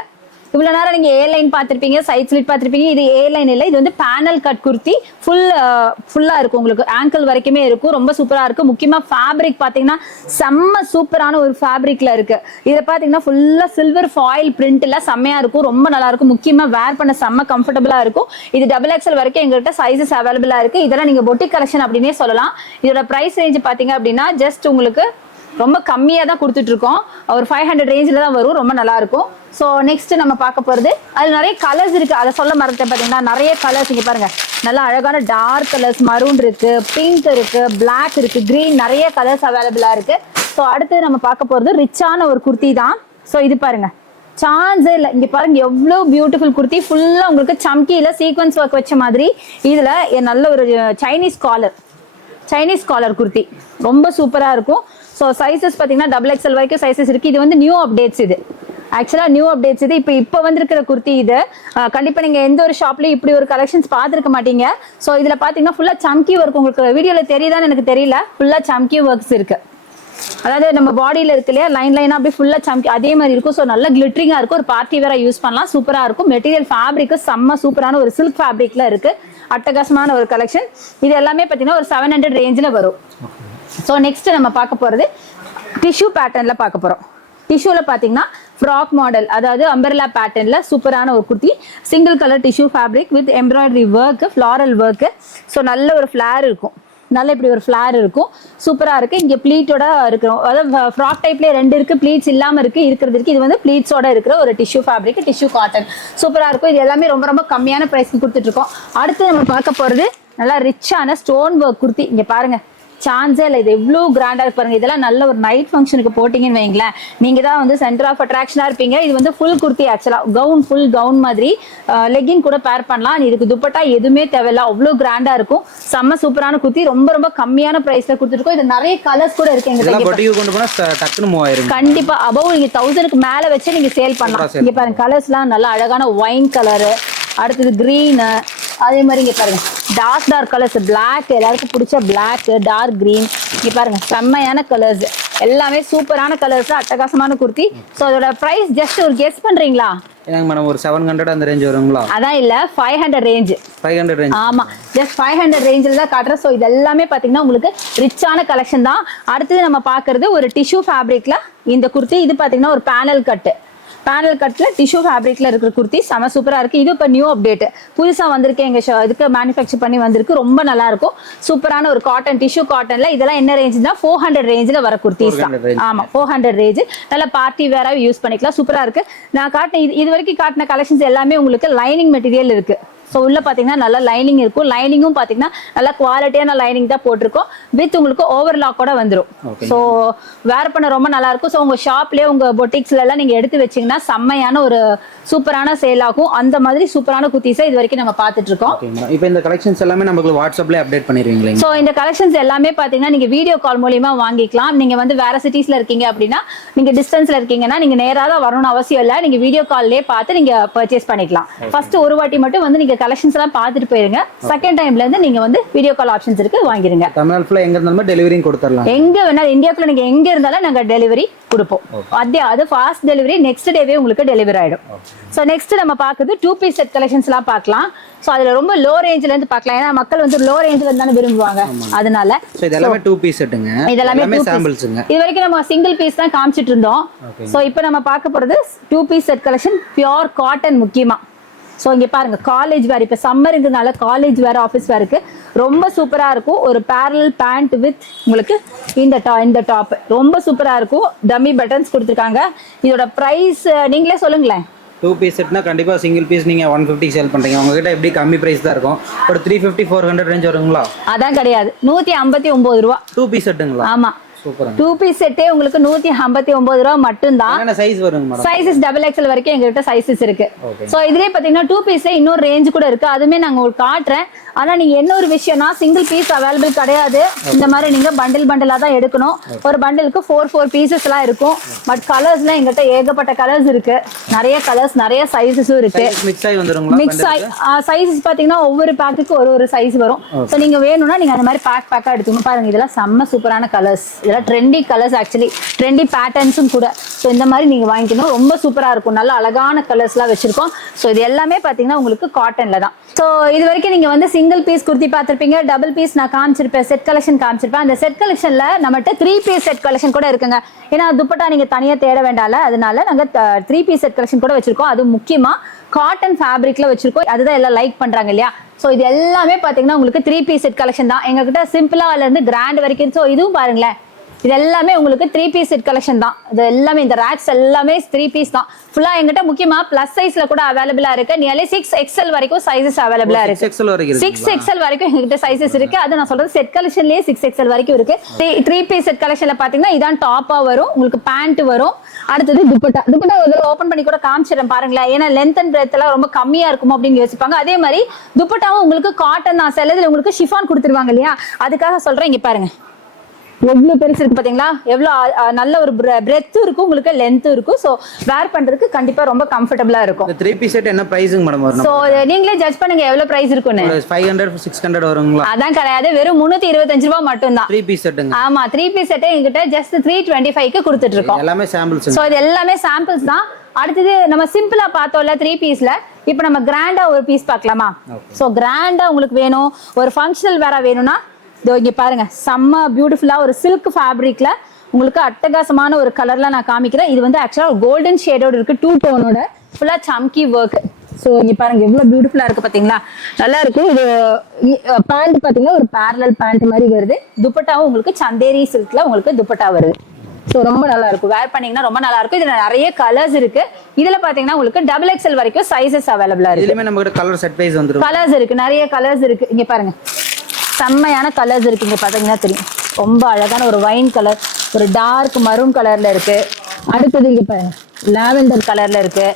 இவ்வளவு நேரம் நீங்க ஏ லைன் பார்த்திருப்பீங்க, சைட் ஸ்லிட் பார்த்திருப்பீங்க. இது ஏ லைன் இல்ல, இது வந்து பேனல் கட் குர்த்தி. ஃபுல்லா இருக்கும், உங்களுக்கு ஆங்கிள் வரைக்குமே இருக்கும், ரொம்ப சூப்பரா இருக்கு. முக்கியமா ஃபேப்ரிக் பாத்தீங்கன்னா செம்ம சூப்பரான ஒரு ஃபேப்ரிக்ல இருக்கு. இதை பாத்தீங்கன்னா ஃபுல்லா சில்வர் ஃபாயில் பிரிண்ட்ல செம்மையா இருக்கும், ரொம்ப நல்லா இருக்கும். முக்கியமா வேர் பண்ண செம்ம கம்ஃபர்டபுளா இருக்கும். இது டபுள் எக்ஸ்எல் வரைக்கும் எங்கள்கிட்ட சைஸஸ் அவைலபிளா இருக்கு. இதெல்லாம் நீங்க பொட்டிக் கலெக்ஷன் அப்படின்னே சொல்லலாம். இதோட பிரைஸ் ரேஞ்ச் பாத்தீங்க அப்படின்னா ஜஸ்ட் உங்களுக்கு ரொம்ப கம்மியா தான் கொடுத்துட்டு இருக்கோம், ஒரு 500 ரேஞ்சில தான் வரும், ரொம்ப நல்லா இருக்கும். ஸோ நெக்ஸ்ட் நம்ம பார்க்க போறது, அது நிறைய கலர்ஸ் இருக்கு, அதை சொல்ல மறந்துட்டேன். பாத்தீங்கன்னா நிறைய கலர்ஸ் இங்க பாருங்க, நல்லா அழகான டார்க் கலர்ஸ், மரூன் இருக்கு, பிங்க் இருக்கு, பிளாக் இருக்கு, கிரீன், நிறைய கலர்ஸ் அவைலபிளா இருக்கு. ஸோ அடுத்து நம்ம பார்க்க போறது ரிச்சான ஒரு குர்த்தி தான். ஸோ இது பாருங்க, சான்ஸே இல்லை. இங்க பாருங்க எவ்வளவு பியூட்டிஃபுல் குர்த்தி, ஃபுல்லா உங்களுக்கு சம்கியில சீக்வன்ஸ் ஒர்க் வச்ச மாதிரி. இதுல நல்ல ஒரு சைனீஸ் காலர் குர்த்தி, ரொம்ப சூப்பரா இருக்கும். ஸோ சைஸஸ் பார்த்தீங்கன்னா டபுள் எக்ஸ்எல் வரைக்கும் சைஸஸ் இருக்கு. இது வந்து நியூ அப்டேட்ஸ், இது ஆக்சுவலாக நியூ அப்டேட்ஸ். இது இப்போ வந்திருக்கிற குர்த்தி. இது கண்டிப்பாக நீங்கள் எந்த ஒரு ஷாப்லையும் இப்படி ஒரு கலெக்ஷன்ஸ் பார்த்துருக்க மாட்டீங்க. ஸோ இதில் பார்த்தீங்கன்னா ஃபுல்லாக சம்கி ஒர்க், உங்களுக்கு வீடியோவில் தெரியுதான்னு எனக்கு தெரியல, ஃபுல்லாக சம்கி ஒர்க்ஸ் இருக்கு. அதாவது நம்ம பாடியில் இருக்கு இல்லையா, லைனா அப்படி ஃபுல்லாக சம்கி அதே மாதிரி இருக்கும். ஸோ நல்லா கிளிட்டரிங்காக இருக்கும், ஒரு பார்ட்டி வேற யூஸ் பண்ணலாம், சூப்பராக இருக்கும். மெட்டீரியல் ஃபேப்ரிக்கு செம்ம சூப்பரான ஒரு சில்க் ஃபேப்ரிக்ல இருக்கு, அட்டகாசமான ஒரு கலெக்ஷன். இது எல்லாமே பார்த்தீங்கன்னா ஒரு 700 ரேஞ்சில் வரும். ஸோ நெக்ஸ்ட் நம்ம பார்க்க போறது டிஷ்யூ பேட்டர்ன்ல பார்க்க போறோம். டிஷ்யூல பாத்தீங்கன்னா ஃப்ராக் மாடல், அதாவது அம்பர்லா பேட்டர்ன்ல சூப்பரான ஒரு kurti, single colour tissue fabric with embroidery work, floral work. So நல்ல ஒரு ஃபிளார் இருக்கும், நல்ல இப்படி ஒரு ஃபிளார் இருக்கும், சூப்பரா இருக்கு. இங்க ப்ளீட்டோட இருக்கிறோம், அதாவது ஃப்ராக் டைப்ல 2 இருக்கு, ப்ளீட்ஸ் இல்லாம இருக்கிறது இருக்கு. இது வந்து ப்ளீட்ஸோட இருக்கிற ஒரு டிஷ்யூ ஃபேப்ரிக், டிஷ்யூ காட்டன், சூப்பரா இருக்கும். இது எல்லாமே ரொம்ப ரொம்ப கம்மியான பிரைஸ்க்கு கொடுத்துட்டு இருக்கோம். அடுத்து நம்ம பார்க்க போறது நல்லா ரிச்சான ஸ்டோன் ஒர்க் குர்த்தி. இங்க பாருங்க சான்ஸே இல்லை. இது எவ்வளோ கிராண்டா இருக்கு பாருங்க. இதெல்லாம் நல்ல ஒரு நைட் ஃபங்க்ஷனுக்கு போட்டீங்கன்னு வைங்களேன், நீங்க தான் வந்து சென்டர் ஆஃப் அட்ராக்ஷனா இருப்பீங்க. இது வந்து ஃபுல் குர்த்தி, ஆக்சுவலா கவுன், ஃபுல் கவுன் மாதிரி லெகின் கூட பேர் பண்ணலாம். இதுக்கு துப்பட்டா எதுவுமே தேவையில்ல, அவ்வளோ கிராண்டா இருக்கும். செம்ம சூப்பரான குர்த்தி, ரொம்ப ரொம்ப கம்மியான பிரைஸ்ல கொடுத்துருக்கோம். இது நிறைய கலர்ஸ் கூட இருக்கு எங்க. கண்டிப்பா அபவ் நீங்க 1000க்கு மேல வச்சு நீங்க சேல் பண்ணலாம். இங்க பாருங்க கலர்ஸ்லாம் நல்ல அழகான ஒயின் கலரு, அடுத்தது கிரீன், அதே மாதிரி இங்க பாருங்க டார்க் கலர்ஸ், பிளாக், எல்லாருக்கும் பிடிச்ச பிளாக், டார்க் கிரீன். இங்க பாருங்க செம்மையான கலர்ஸ், எல்லாமே சூப்பரான கலர்ஸ், அட்டகாசமான குர்த்தி. சோ அதோட பிரைஸ் ஜஸ்ட் ஒரு கெஸ் பண்றீங்களா? என்னங்க மேடம், ஒரு 700 அந்த ரேஞ்ச் வருங்களா? அதான் இல்ல, 500 ரேஞ்ச். 500 ரேஞ்ச். ஆமா, ஜஸ்ட் 500 ரேஞ்சில் தான் காட்டுறேன். ஸோ இது எல்லாமே பாத்தீங்கன்னா உங்களுக்கு ரிச்சான கலெக்ஷன் தான். அடுத்தது நம்ம பாக்குறது ஒரு டிஷ்யூ ஃபேப்ரிக்ல இந்த குர்த்தி. இது பாத்தீங்கன்னா ஒரு பேனல் கட்ல டிஷ்யூ ஃபேப்ரிக்ல இருக்கிற குர்த்தி செம சூப்பரா இருக்கு. இது இப்போ நியூ அப்டேட், புதுசா வந்திருக்கு, எங்க இதுக்கு மேனுஃபேக்சர் பண்ணி வந்திருக்கு. ரொம்ப நல்லா இருக்கும், சூப்பரான ஒரு காட்டன், டிஷ்யூ காட்டன்ல. இதெல்லாம் என்ன ரேஞ்சுனா 400 ரேஞ்சில் வர குர்த்திஸ் தான். ஆமா, 400 ரேஞ்ச். நல்ல பார்ட்டி வேராக யூஸ் பண்ணிக்கலாம், சூப்பரா இருக்கு. நான் காட்டின இது வரைக்கும் காட்டின கலெக்ஷன்ஸ் எல்லாமே உங்களுக்கு லைனிங் மெட்டீரியல் இருக்கு. ஸோ உள்ள பார்த்தீங்கன்னா நல்லா லைனிங் இருக்கும். லைனிங்கும் பார்த்தீங்கன்னா நல்லா குவாலிட்டியான லைனிங் தான் போட்டிருக்கோம். வித் உங்களுக்கு ஓவர்லாக்கோட வந்துடும். ஸோ வேர் பண்ண ரொம்ப நல்லா இருக்கும். ஸோ உங்க ஷாப்லேயே உங்க பொட்டிக்ஸ்ல எல்லாம் நீங்க எடுத்து வச்சீங்கன்னா செம்மையான ஒரு சூப்பரான சேல் ஆகும். அந்த மாதிரி சூப்பரான குர்த்திஸை இது வரைக்கும் நம்ம பார்த்துட்டு இருக்கோம். இப்போ இந்த கலெக்ஷன்ஸ் எல்லாமே நமக்கு வாட்ஸ்அப்ல அப்டேட் பண்ணிடுவீங்களா? ஸோ இந்த கலெக்ஷன்ஸ் எல்லாமே பார்த்தீங்கன்னா நீங்க வீடியோ கால் மூலியமா வாங்கிக்கலாம். நீங்க வந்து வேற சிட்டிஸ்ல இருக்கீங்க அப்படின்னா, நீங்க டிஸ்டன்ஸ்ல இருக்கீங்கன்னா நீங்க நேராக தான் வரணும்னு அவசியம் இல்லை. நீங்க வீடியோ கால்லே பார்த்து நீங்க பர்ச்சேஸ் பண்ணிக்கலாம். ஃபர்ஸ்ட் ஒரு வாட்டி மட்டும் வந்து நீங்க கலெக்ஷன்ஸ் எல்லாம் பார்த்துட்டு போயிருங்க. செகண்ட் டைம்ல இருந்து நீங்க வந்து வீடியோ கால் ஆப்ஷன்ஸ் இருக்கு, வாங்கிருங்க. தமிழ்நாடு ஃபுல்லா எங்க இருந்தாலும் டெலிவரி கொடுத்துடலாம். எங்க வேணாலும் இந்தியாக்குள்ள நீங்க எங்க இருந்தாலும் நாங்க டெலிவரி கொடுப்போம். அது ஃபாஸ்ட் டெலிவரி, நெக்ஸ்ட் டேவே உங்களுக்கு டெலிவரி ஆயிடும். சோ நெக்ஸ்ட் நம்ம பாக்குறது 2 பீஸ் செட் கலெக்ஷன்ஸ் எல்லாம் பார்க்கலாம். சோ அதுல ரொம்ப லோ ரேஞ்ச்ல இருந்து பார்க்கலாம், ஏன்னா மக்கள் வந்து லோ ரேஞ்ச்ல இருந்தானே விரும்புவாங்க. அதனால சோ இதெல்லாம் 2 பீஸ் செட்டுங்க, இதெல்லாம் சாம்பிள்ஸ்ங்க. இது வரைக்கும் நம்ம சிங்கிள் பீஸ் தான் காமிச்சிட்டு இருந்தோம். சோ இப்போ நம்ம பார்க்க போறது 2 piece set collection, pure cotton முக்கியமா. ஸோ இங்கே பாருங்க காலேஜ் வேர், இப்போ சம்மருங்கிறதுனால காலேஜ் வேர், ஆஃபீஸ் வேருக்கு ரொம்ப சூப்பராக இருக்கும். ஒரு பேரல் பேண்ட் வித் உங்களுக்கு இந்த டாப் ரொம்ப சூப்பராக இருக்கும். டம்மி பட்டன்ஸ் கொடுத்துருக்காங்க. இதோட ப்ரைஸ் நீங்களே சொல்லுங்களேன். 2 பீஸ் செட்னா கண்டிப்பா சிங்கிள் பீஸ் நீங்க 150 சேல் பண்றீங்க, உங்ககிட்ட எப்படி கம்மி பிரைஸ் தான் இருக்கும். ஒரு 350 400 ரேஞ்ச் வருங்களா? அதான் கிடையாது, 159 ரூபா 2 பீஸ் செட்டுங்களா? ஆமா, 2 பீஸ் செட்டே உங்களுக்கு 159 ரூபா மட்டும் தான். என்ன சைஸ் வருங்க மேடம்? சைஸஸ் XXL வரைக்கும் எங்ககிட்ட சைஸஸ் இருக்கு. சோ இதுலயே பாத்தீங்கன்னா 2 பீஸ் இன்னொரு ரேஞ்ச் கூட இருக்கு, அதுமே நாங்க உங்களுக்கு காட்டுறேன். ஆனா நீங்க என்ன ஒரு விஷயம்னா சிங்கிள் பீஸ் அவைலபிள் கிடையாது. இந்த மாதிரி நீங்க பண்டலா தான் எடுக்கணும். ஒரு பண்டலுக்கு 4 பீசஸ் எல்லாம் இருக்கும். பட் கலர்ஸ்ல எங்ககிட்ட ஏகப்பட்ட கலர்ஸ் இருக்கு, நிறைய கலர்ஸ், நிறைய சைஸஸும் இருக்கு. மிக்ஸ் ஆகி வந்துருங்களா? மிக்ஸ் ஆகி சைஸஸ் பாத்தீங்கன்னா ஒவ்வொரு பேக்குக்கு ஒரு சைஸ் வரும். சோ நீங்க வேணும்னா நீங்க அந்த மாதிரி பேக்கா எடுத்துக்கணும். பாருங்க இதெல்லாம் செம்ம சூப்பரான கலர்ஸ், இதெல்லாம் ட்ரெண்டி கலர்ஸ், ஆக்சுவலி ட்ரெண்டி பேட்டர்ன்ஸும் கூட. ஸோ இந்த மாதிரி நீங்க வாங்கிக்கணும், ரொம்ப சூப்பரா இருக்கும். நல்ல அழகான கலர்ஸ்லாம் வச்சிருக்கோம். ஸோ இது எல்லாமே பாத்தீங்கன்னா உங்களுக்கு காட்டன்ல தான். ஸோ இது வரைக்கும் நீங்க வந்து சிங்கிள் பீஸ் குர்த்தி பார்த்திருப்பீங்க, டபுள் பீஸ் நான் காமிச்சிருப்பேன், செட் கலெக்ஷன் காமிச்சிருப்பேன். அந்த செட் கலெக்ஷன்ல நம்மகிட்ட 3 பீஸ் செட் கலெக்ஷன் கூட இருக்குங்க. ஏன்னா துப்பட்டா நீங்க தனியா தேட வேண்டாம்ல, அதனால நாங்க 3 பீஸ் செட் கலெக்ஷன் கூட வச்சிருக்கோம். அது முக்கியமா காட்டன் ஃபேப்ரிக்ல வச்சிருக்கோம். அதுதான் எல்லாம் லைக் பண்றாங்க இல்லையா. ஸோ இது எல்லாமே பாத்தீங்கன்னா உங்களுக்கு 3 பீஸ் செட் கலெக்ஷன் தான். எங்ககிட்ட சிம்பிளால இருந்து கிராண்ட் வரைக்கும். ஸோ இதுவும் பாருங்களேன், இது எல்லாமே உங்களுக்கு 3 பீஸ் செட் கலெக்ஷன் தான். இது எல்லாமே இந்த ரேக்ஸ் எல்லாமே 3 பீஸ் தான். ஃபுல்லா எங்கிட்ட முக்கியமா பிளஸ் சைஸ்ல கூட அவைலபிளா இருக்கு. நியர்லி 6XL வரைக்கும் சைஸஸ் அவைலபிளா இருக்கு. 6XL வரைக்கும் எங்கிட்ட சைஸஸ் இருக்கு. அது நான் சொல்றது செட் கலெக்ஷன்லயே 6XL வரைக்கும் இருக்கு. 3 பீஸ் செட் கலெக்ஷன்ல பாத்தீங்கன்னா இதான் டாப்பா வரும், உங்களுக்கு பேண்ட் வரும். அடுத்தது துப்பட்டா ஒரு தடவை ஓபன் பண்ணி கூட காமிச்சிடறேன் பாருங்களேன். ஏன்னா லென்த் அண்ட் பிரெத் எல்லாம் ரொம்ப கம்மியா இருக்கும் அப்படின்னு யோசிப்பாங்க. அதே மாதிரி துப்பட்டாவும் உங்களுக்கு காட்டன் தான், சிலதுல உங்களுக்கு ஷிஃபான் கொடுத்துருவாங்க இல்லையா, அதுக்காக சொல்றேன். இங்க பாருங்க எவ்வளவு பெருசு இருக்கு பாத்தீங்களா, எவ்வளவு நல்ல ஒரு பிரெத்தும் இருக்கும், உங்களுக்கு லென்த்தும் இருக்கும். சோ வேர் பண்றதுக்கு கண்டிப்பா ரொம்ப கம்ஃபர்டபுளா இருக்கும். 3 பீஸ் செட் என்ன பிரைஸ்ங்க மேடம் வரும்? சோ நீங்களே ஜட்ஜ் பண்ணுங்க எவ்வளவு பிரைஸ் இருக்குன்னு. 500 600 வருங்களா? அதான் கிடையாது, வெறும் 325 ரூபாய் மட்டும் தான் 3 பீஸ் செட்டுங்க. ஆமா, 3 பீஸ் செட் என்கிட்ட ஜஸ்ட் 325 க்கு கொடுத்துட்டு இருக்கோம். எல்லாமே சாம்பிள்ஸ். சோ இது எல்லாமே சாம்பிள்ஸ் தான். அடுத்தது நம்ம சிம்பிளா பார்த்தோம்ல 3 பீஸ்ல, இப்போ நம்ம கிராண்டா ஒரு பீஸ் பார்க்கலாமா? சோ கிராண்டா உங்களுக்கு வேணும், ஒரு ஃபங்க்ஷனல் வேற வேணும்னா இங்க பாருங்க, செம்ம பியூட்டிஃபுல்லா ஒரு சில்க் ஃபேப்ரிக்ல உங்களுக்கு அட்டகாசமான ஒரு கலர்ல நான் காமிக்கிறேன். இது வந்து ஆக்சுவலா கோல்டன் ஷேடோட இருக்கு, 2 டோனோட ஃபுல்லா சம்கி ஒர்க். ஸோ இங்க பாருங்க எவ்வளவு பியூட்டிஃபுல்லா இருக்கு பாத்தீங்களா, நல்லா இருக்கும். இது பேண்ட் பாத்தீங்கன்னா ஒரு பேரலல் பேண்ட் மாதிரி வருது. துப்பட்டாவும் உங்களுக்கு சந்தேரி சில்க்ல உங்களுக்கு துப்பட்டா வருது. ஸோ ரொம்ப நல்லா இருக்கும், வேர் பண்ணீங்கன்னா ரொம்ப நல்லா இருக்கும். இதுல நிறைய கலர்ஸ் இருக்கு. இதுல பாத்தீங்கன்னா உங்களுக்கு XXL வரைக்கும் சைஸஸ் அவைலபிளா இருக்கு. இதுலயுமே நம்ம கிட்ட கலர் செட் வைஸ் வந்துரும். கலர்ஸ் இருக்கு, நிறைய கலர்ஸ் இருக்கு. இங்க பாருங்க செம்மையான கலர்ஸ் இருக்கு. இங்க பாத்தீங்கன்னா தெரியும், ரொம்ப அழகான ஒரு வைன் கலர், ஒரு டார்க் மரூன் கலர்ல இருக்கு. அடுத்தது இங்க பாருங்க லாவெண்டர் கலர்ல இருக்கு.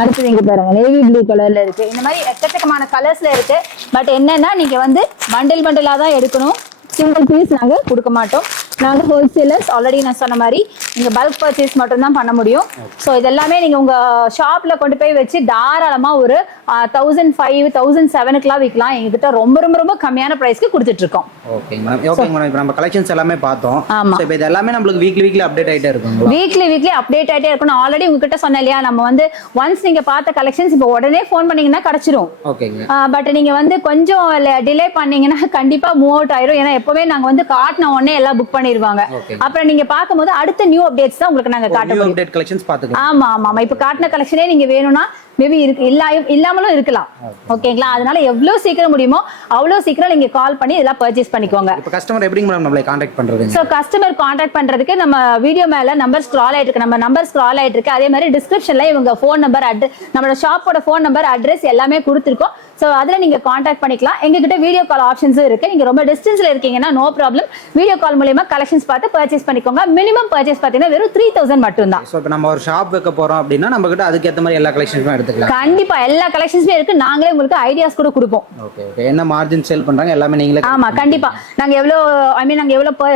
அடுத்தது இங்க பாருங்க நேவி ப்ளூ கலர்ல இருக்கு. இந்த மாதிரி எக்கச்சக்கமான கலர்ஸ்ல இருக்கு. பட் என்னன்னா நீங்க வந்து பண்டில் பண்டிலா தான் எடுக்கணும். சிங்கிள் பீஸ் நாங்க கொடுக்க மாட்டோம். நாங்க ஹோல்சேலர்ஸ். ஆல்ரெடி நான் சொன்ன மாதிரி நீங்க பல்க் பர்ச்சேஸ் மட்டும் தான் பண்ண முடியும். ஸோ இதெல்லாமே நீங்க உங்க ஷாப்ல கொண்டு போய் வச்சு தாராளமா ஒரு 1500 1700 விற்கலாம். எங்ககிட்ட ரொம்ப ரொம்ப ரொம்ப கம்மியான பிரைஸ்க்கு கொடுத்துட்டு இருக்கோம். Okay madam. Okay madam. இப்போ நம்ம கலெக்ஷன்ஸ் எல்லாமே பார்த்தோம். ஆமா. இப்போ இது எல்லாமே நம்மளுக்கு வீக்லி அப்டேட் ஆயிட்டே இருக்கும். வீக்லி அப்டேட் ஆயிட்டே இருக்கணும். ஆல்ரெடி உங்ககிட்ட சொன்னேன் இல்லையா, நம்ம வந்து ஒன்ஸ் நீங்க பார்த்த கலெக்ஷன்ஸ் இப்போ உடனே ஃபோன் பண்ணீங்கன்னா கிடைச்சிரும். ஓகேங்க. பட் நீங்க வந்து கொஞ்சம் டிலே பண்ணீங்கன்னா கண்டிப்பா மூவ் அவுட் ஆயிரும். ஏன்னா எப்பவுமே நாங்க வந்து காட்டின உடனே எல்லாம் புக் பண்ணிடுவாங்க. அப்புறம் நீங்க பார்க்கும்போது அடுத்த நியூ அப்டேட்ஸ் தான் உங்களுக்கு நாங்க காட்ட முடியும். அப்டேட் கலெக்ஷன்ஸ் பாத்துக்கலாம். ஆமா ஆமா ஆமா. இப்போ காட்டின கலெக்ஷனே நீங்க வேணும்னா மேபி இருக்கு, இல்லாமலும் இருக்கலாம். ஓகேங்களா? அதனால எவ்வளவு சீக்கிரம் முடியுமோ அவ்வளவு சீக்கிரம் நீங்க கால் பண்ணி இதெல்லாம் பர்ச்சேஸ் பண்ணிக்கோங்க. இப்போ கஸ்டமர் எப்படி மேடம் நம்மளை கான்டாக்ட் பண்றது? சோ கஸ்டமர் கான்டாக்ட் பண்றதுக்கு நம்ம வீடியோ மேல நம்பர் ஸ்க்ரால் ஆயிட்டு இருக்கு. நம்ம நம்பர் ஸ்க்ரால் ஆயிட்டு இருக்கு. அதே மாதிரி டிஸ்கிரிப்ஷன்ல இவங்க ஃபோன் நம்பர், நம்மளோட ஷாப்போட ஃபோன் நம்பர், அட்ரஸ் எல்லாமே கொடுத்துருக்கோம். சோ அதுல நீங்க கான்டாக்ட் பண்ணிக்கலாம். எங்ககிட்ட வீடியோ கால் ஆப்ஷன்ஸும் இருக்கு. நீங்க ரொம்ப டிஸ்டன்ஸ்ல இருக்கீங்கன்னா நோ ப்ராப்ளம், வீடியோ கால் மூலமா கலெக்ஷன்ஸ் பார்த்து பர்ச்சேஸ் பண்ணிக்கோங்க. மினிமம் பர்ச்சேஸ் பாத்தீங்கன்னா வெறும் 3000 மட்டும் தான். சோ இப்போ நம்ம ஒரு ஷாப் வைக்க போறோம் அப்படின்னா நம்ம கிட்ட அதுக்கு ஏத்த மாதிரி எல்லா கலெக்ஷன்ஸும் எடுத்துக்கலாம். கண்டிப்பா எல்லா கலெக்ஷன்ஸுமே இருக்கு. நாங்களே உங்களுக்கு ஐடியாஸ் கூட கொடுப்போம். Okay okay. என்ன மார்ஜின் சேல் பண்றாங்க எல்லாமே நீங்களே? ஆமா கண்டிப்பா. நாங்க நாங்க எவ்வளவு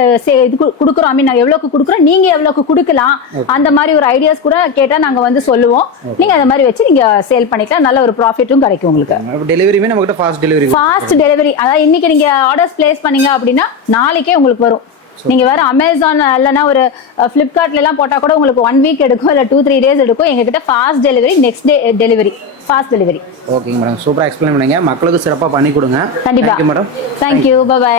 இது குடுக்குறோம், நாங்க எவ்வளவுக்கு குடுக்குறோம், நீங்க எவ்வளவுக்கு குடுக்கலாம், அந்த மாதிரி ஒரு ஐடியாஸ் கூட கேட்டா நாங்க வந்து சொல்லுவோம். நீங்க அந்த மாதிரி வச்சு நீங்க சேல் பண்ணிக்கலாம். நல்ல ஒரு ப்ராஃபிட்டும் கிடைக்கும் உங்களுக்கு. டெலிவரியுமே நம்ம கிட்ட ஃபாஸ்ட் டெலிவரி. அதாவது இன்னைக்கு நீங்க ஆர்டர்ஸ் பிளேஸ் பண்ணீங்க அப்படின்னா நாளைக்கே உங்களுக்கு வரும். நீங்க வேற அமேசான் இல்லைன்னா ஒரு பிளிப்கார்ட்ல எல்லாம் போட்டா கூட உங்களுக்கு 1 வீக் எடுக்கும், இல்ல 2-3 டேஸ் எடுக்கும். எங்ககிட்ட fast delivery, next day delivery, fast delivery. ஓகேங்க மேடம். சூப்பரா எக்ஸ்பிளைன் பண்ணீங்க. மக்களுக்கு சிறப்பா பண்ணி கொடுங்க. கண்டிப்பா மேடம். தேங்க்யூ. பை.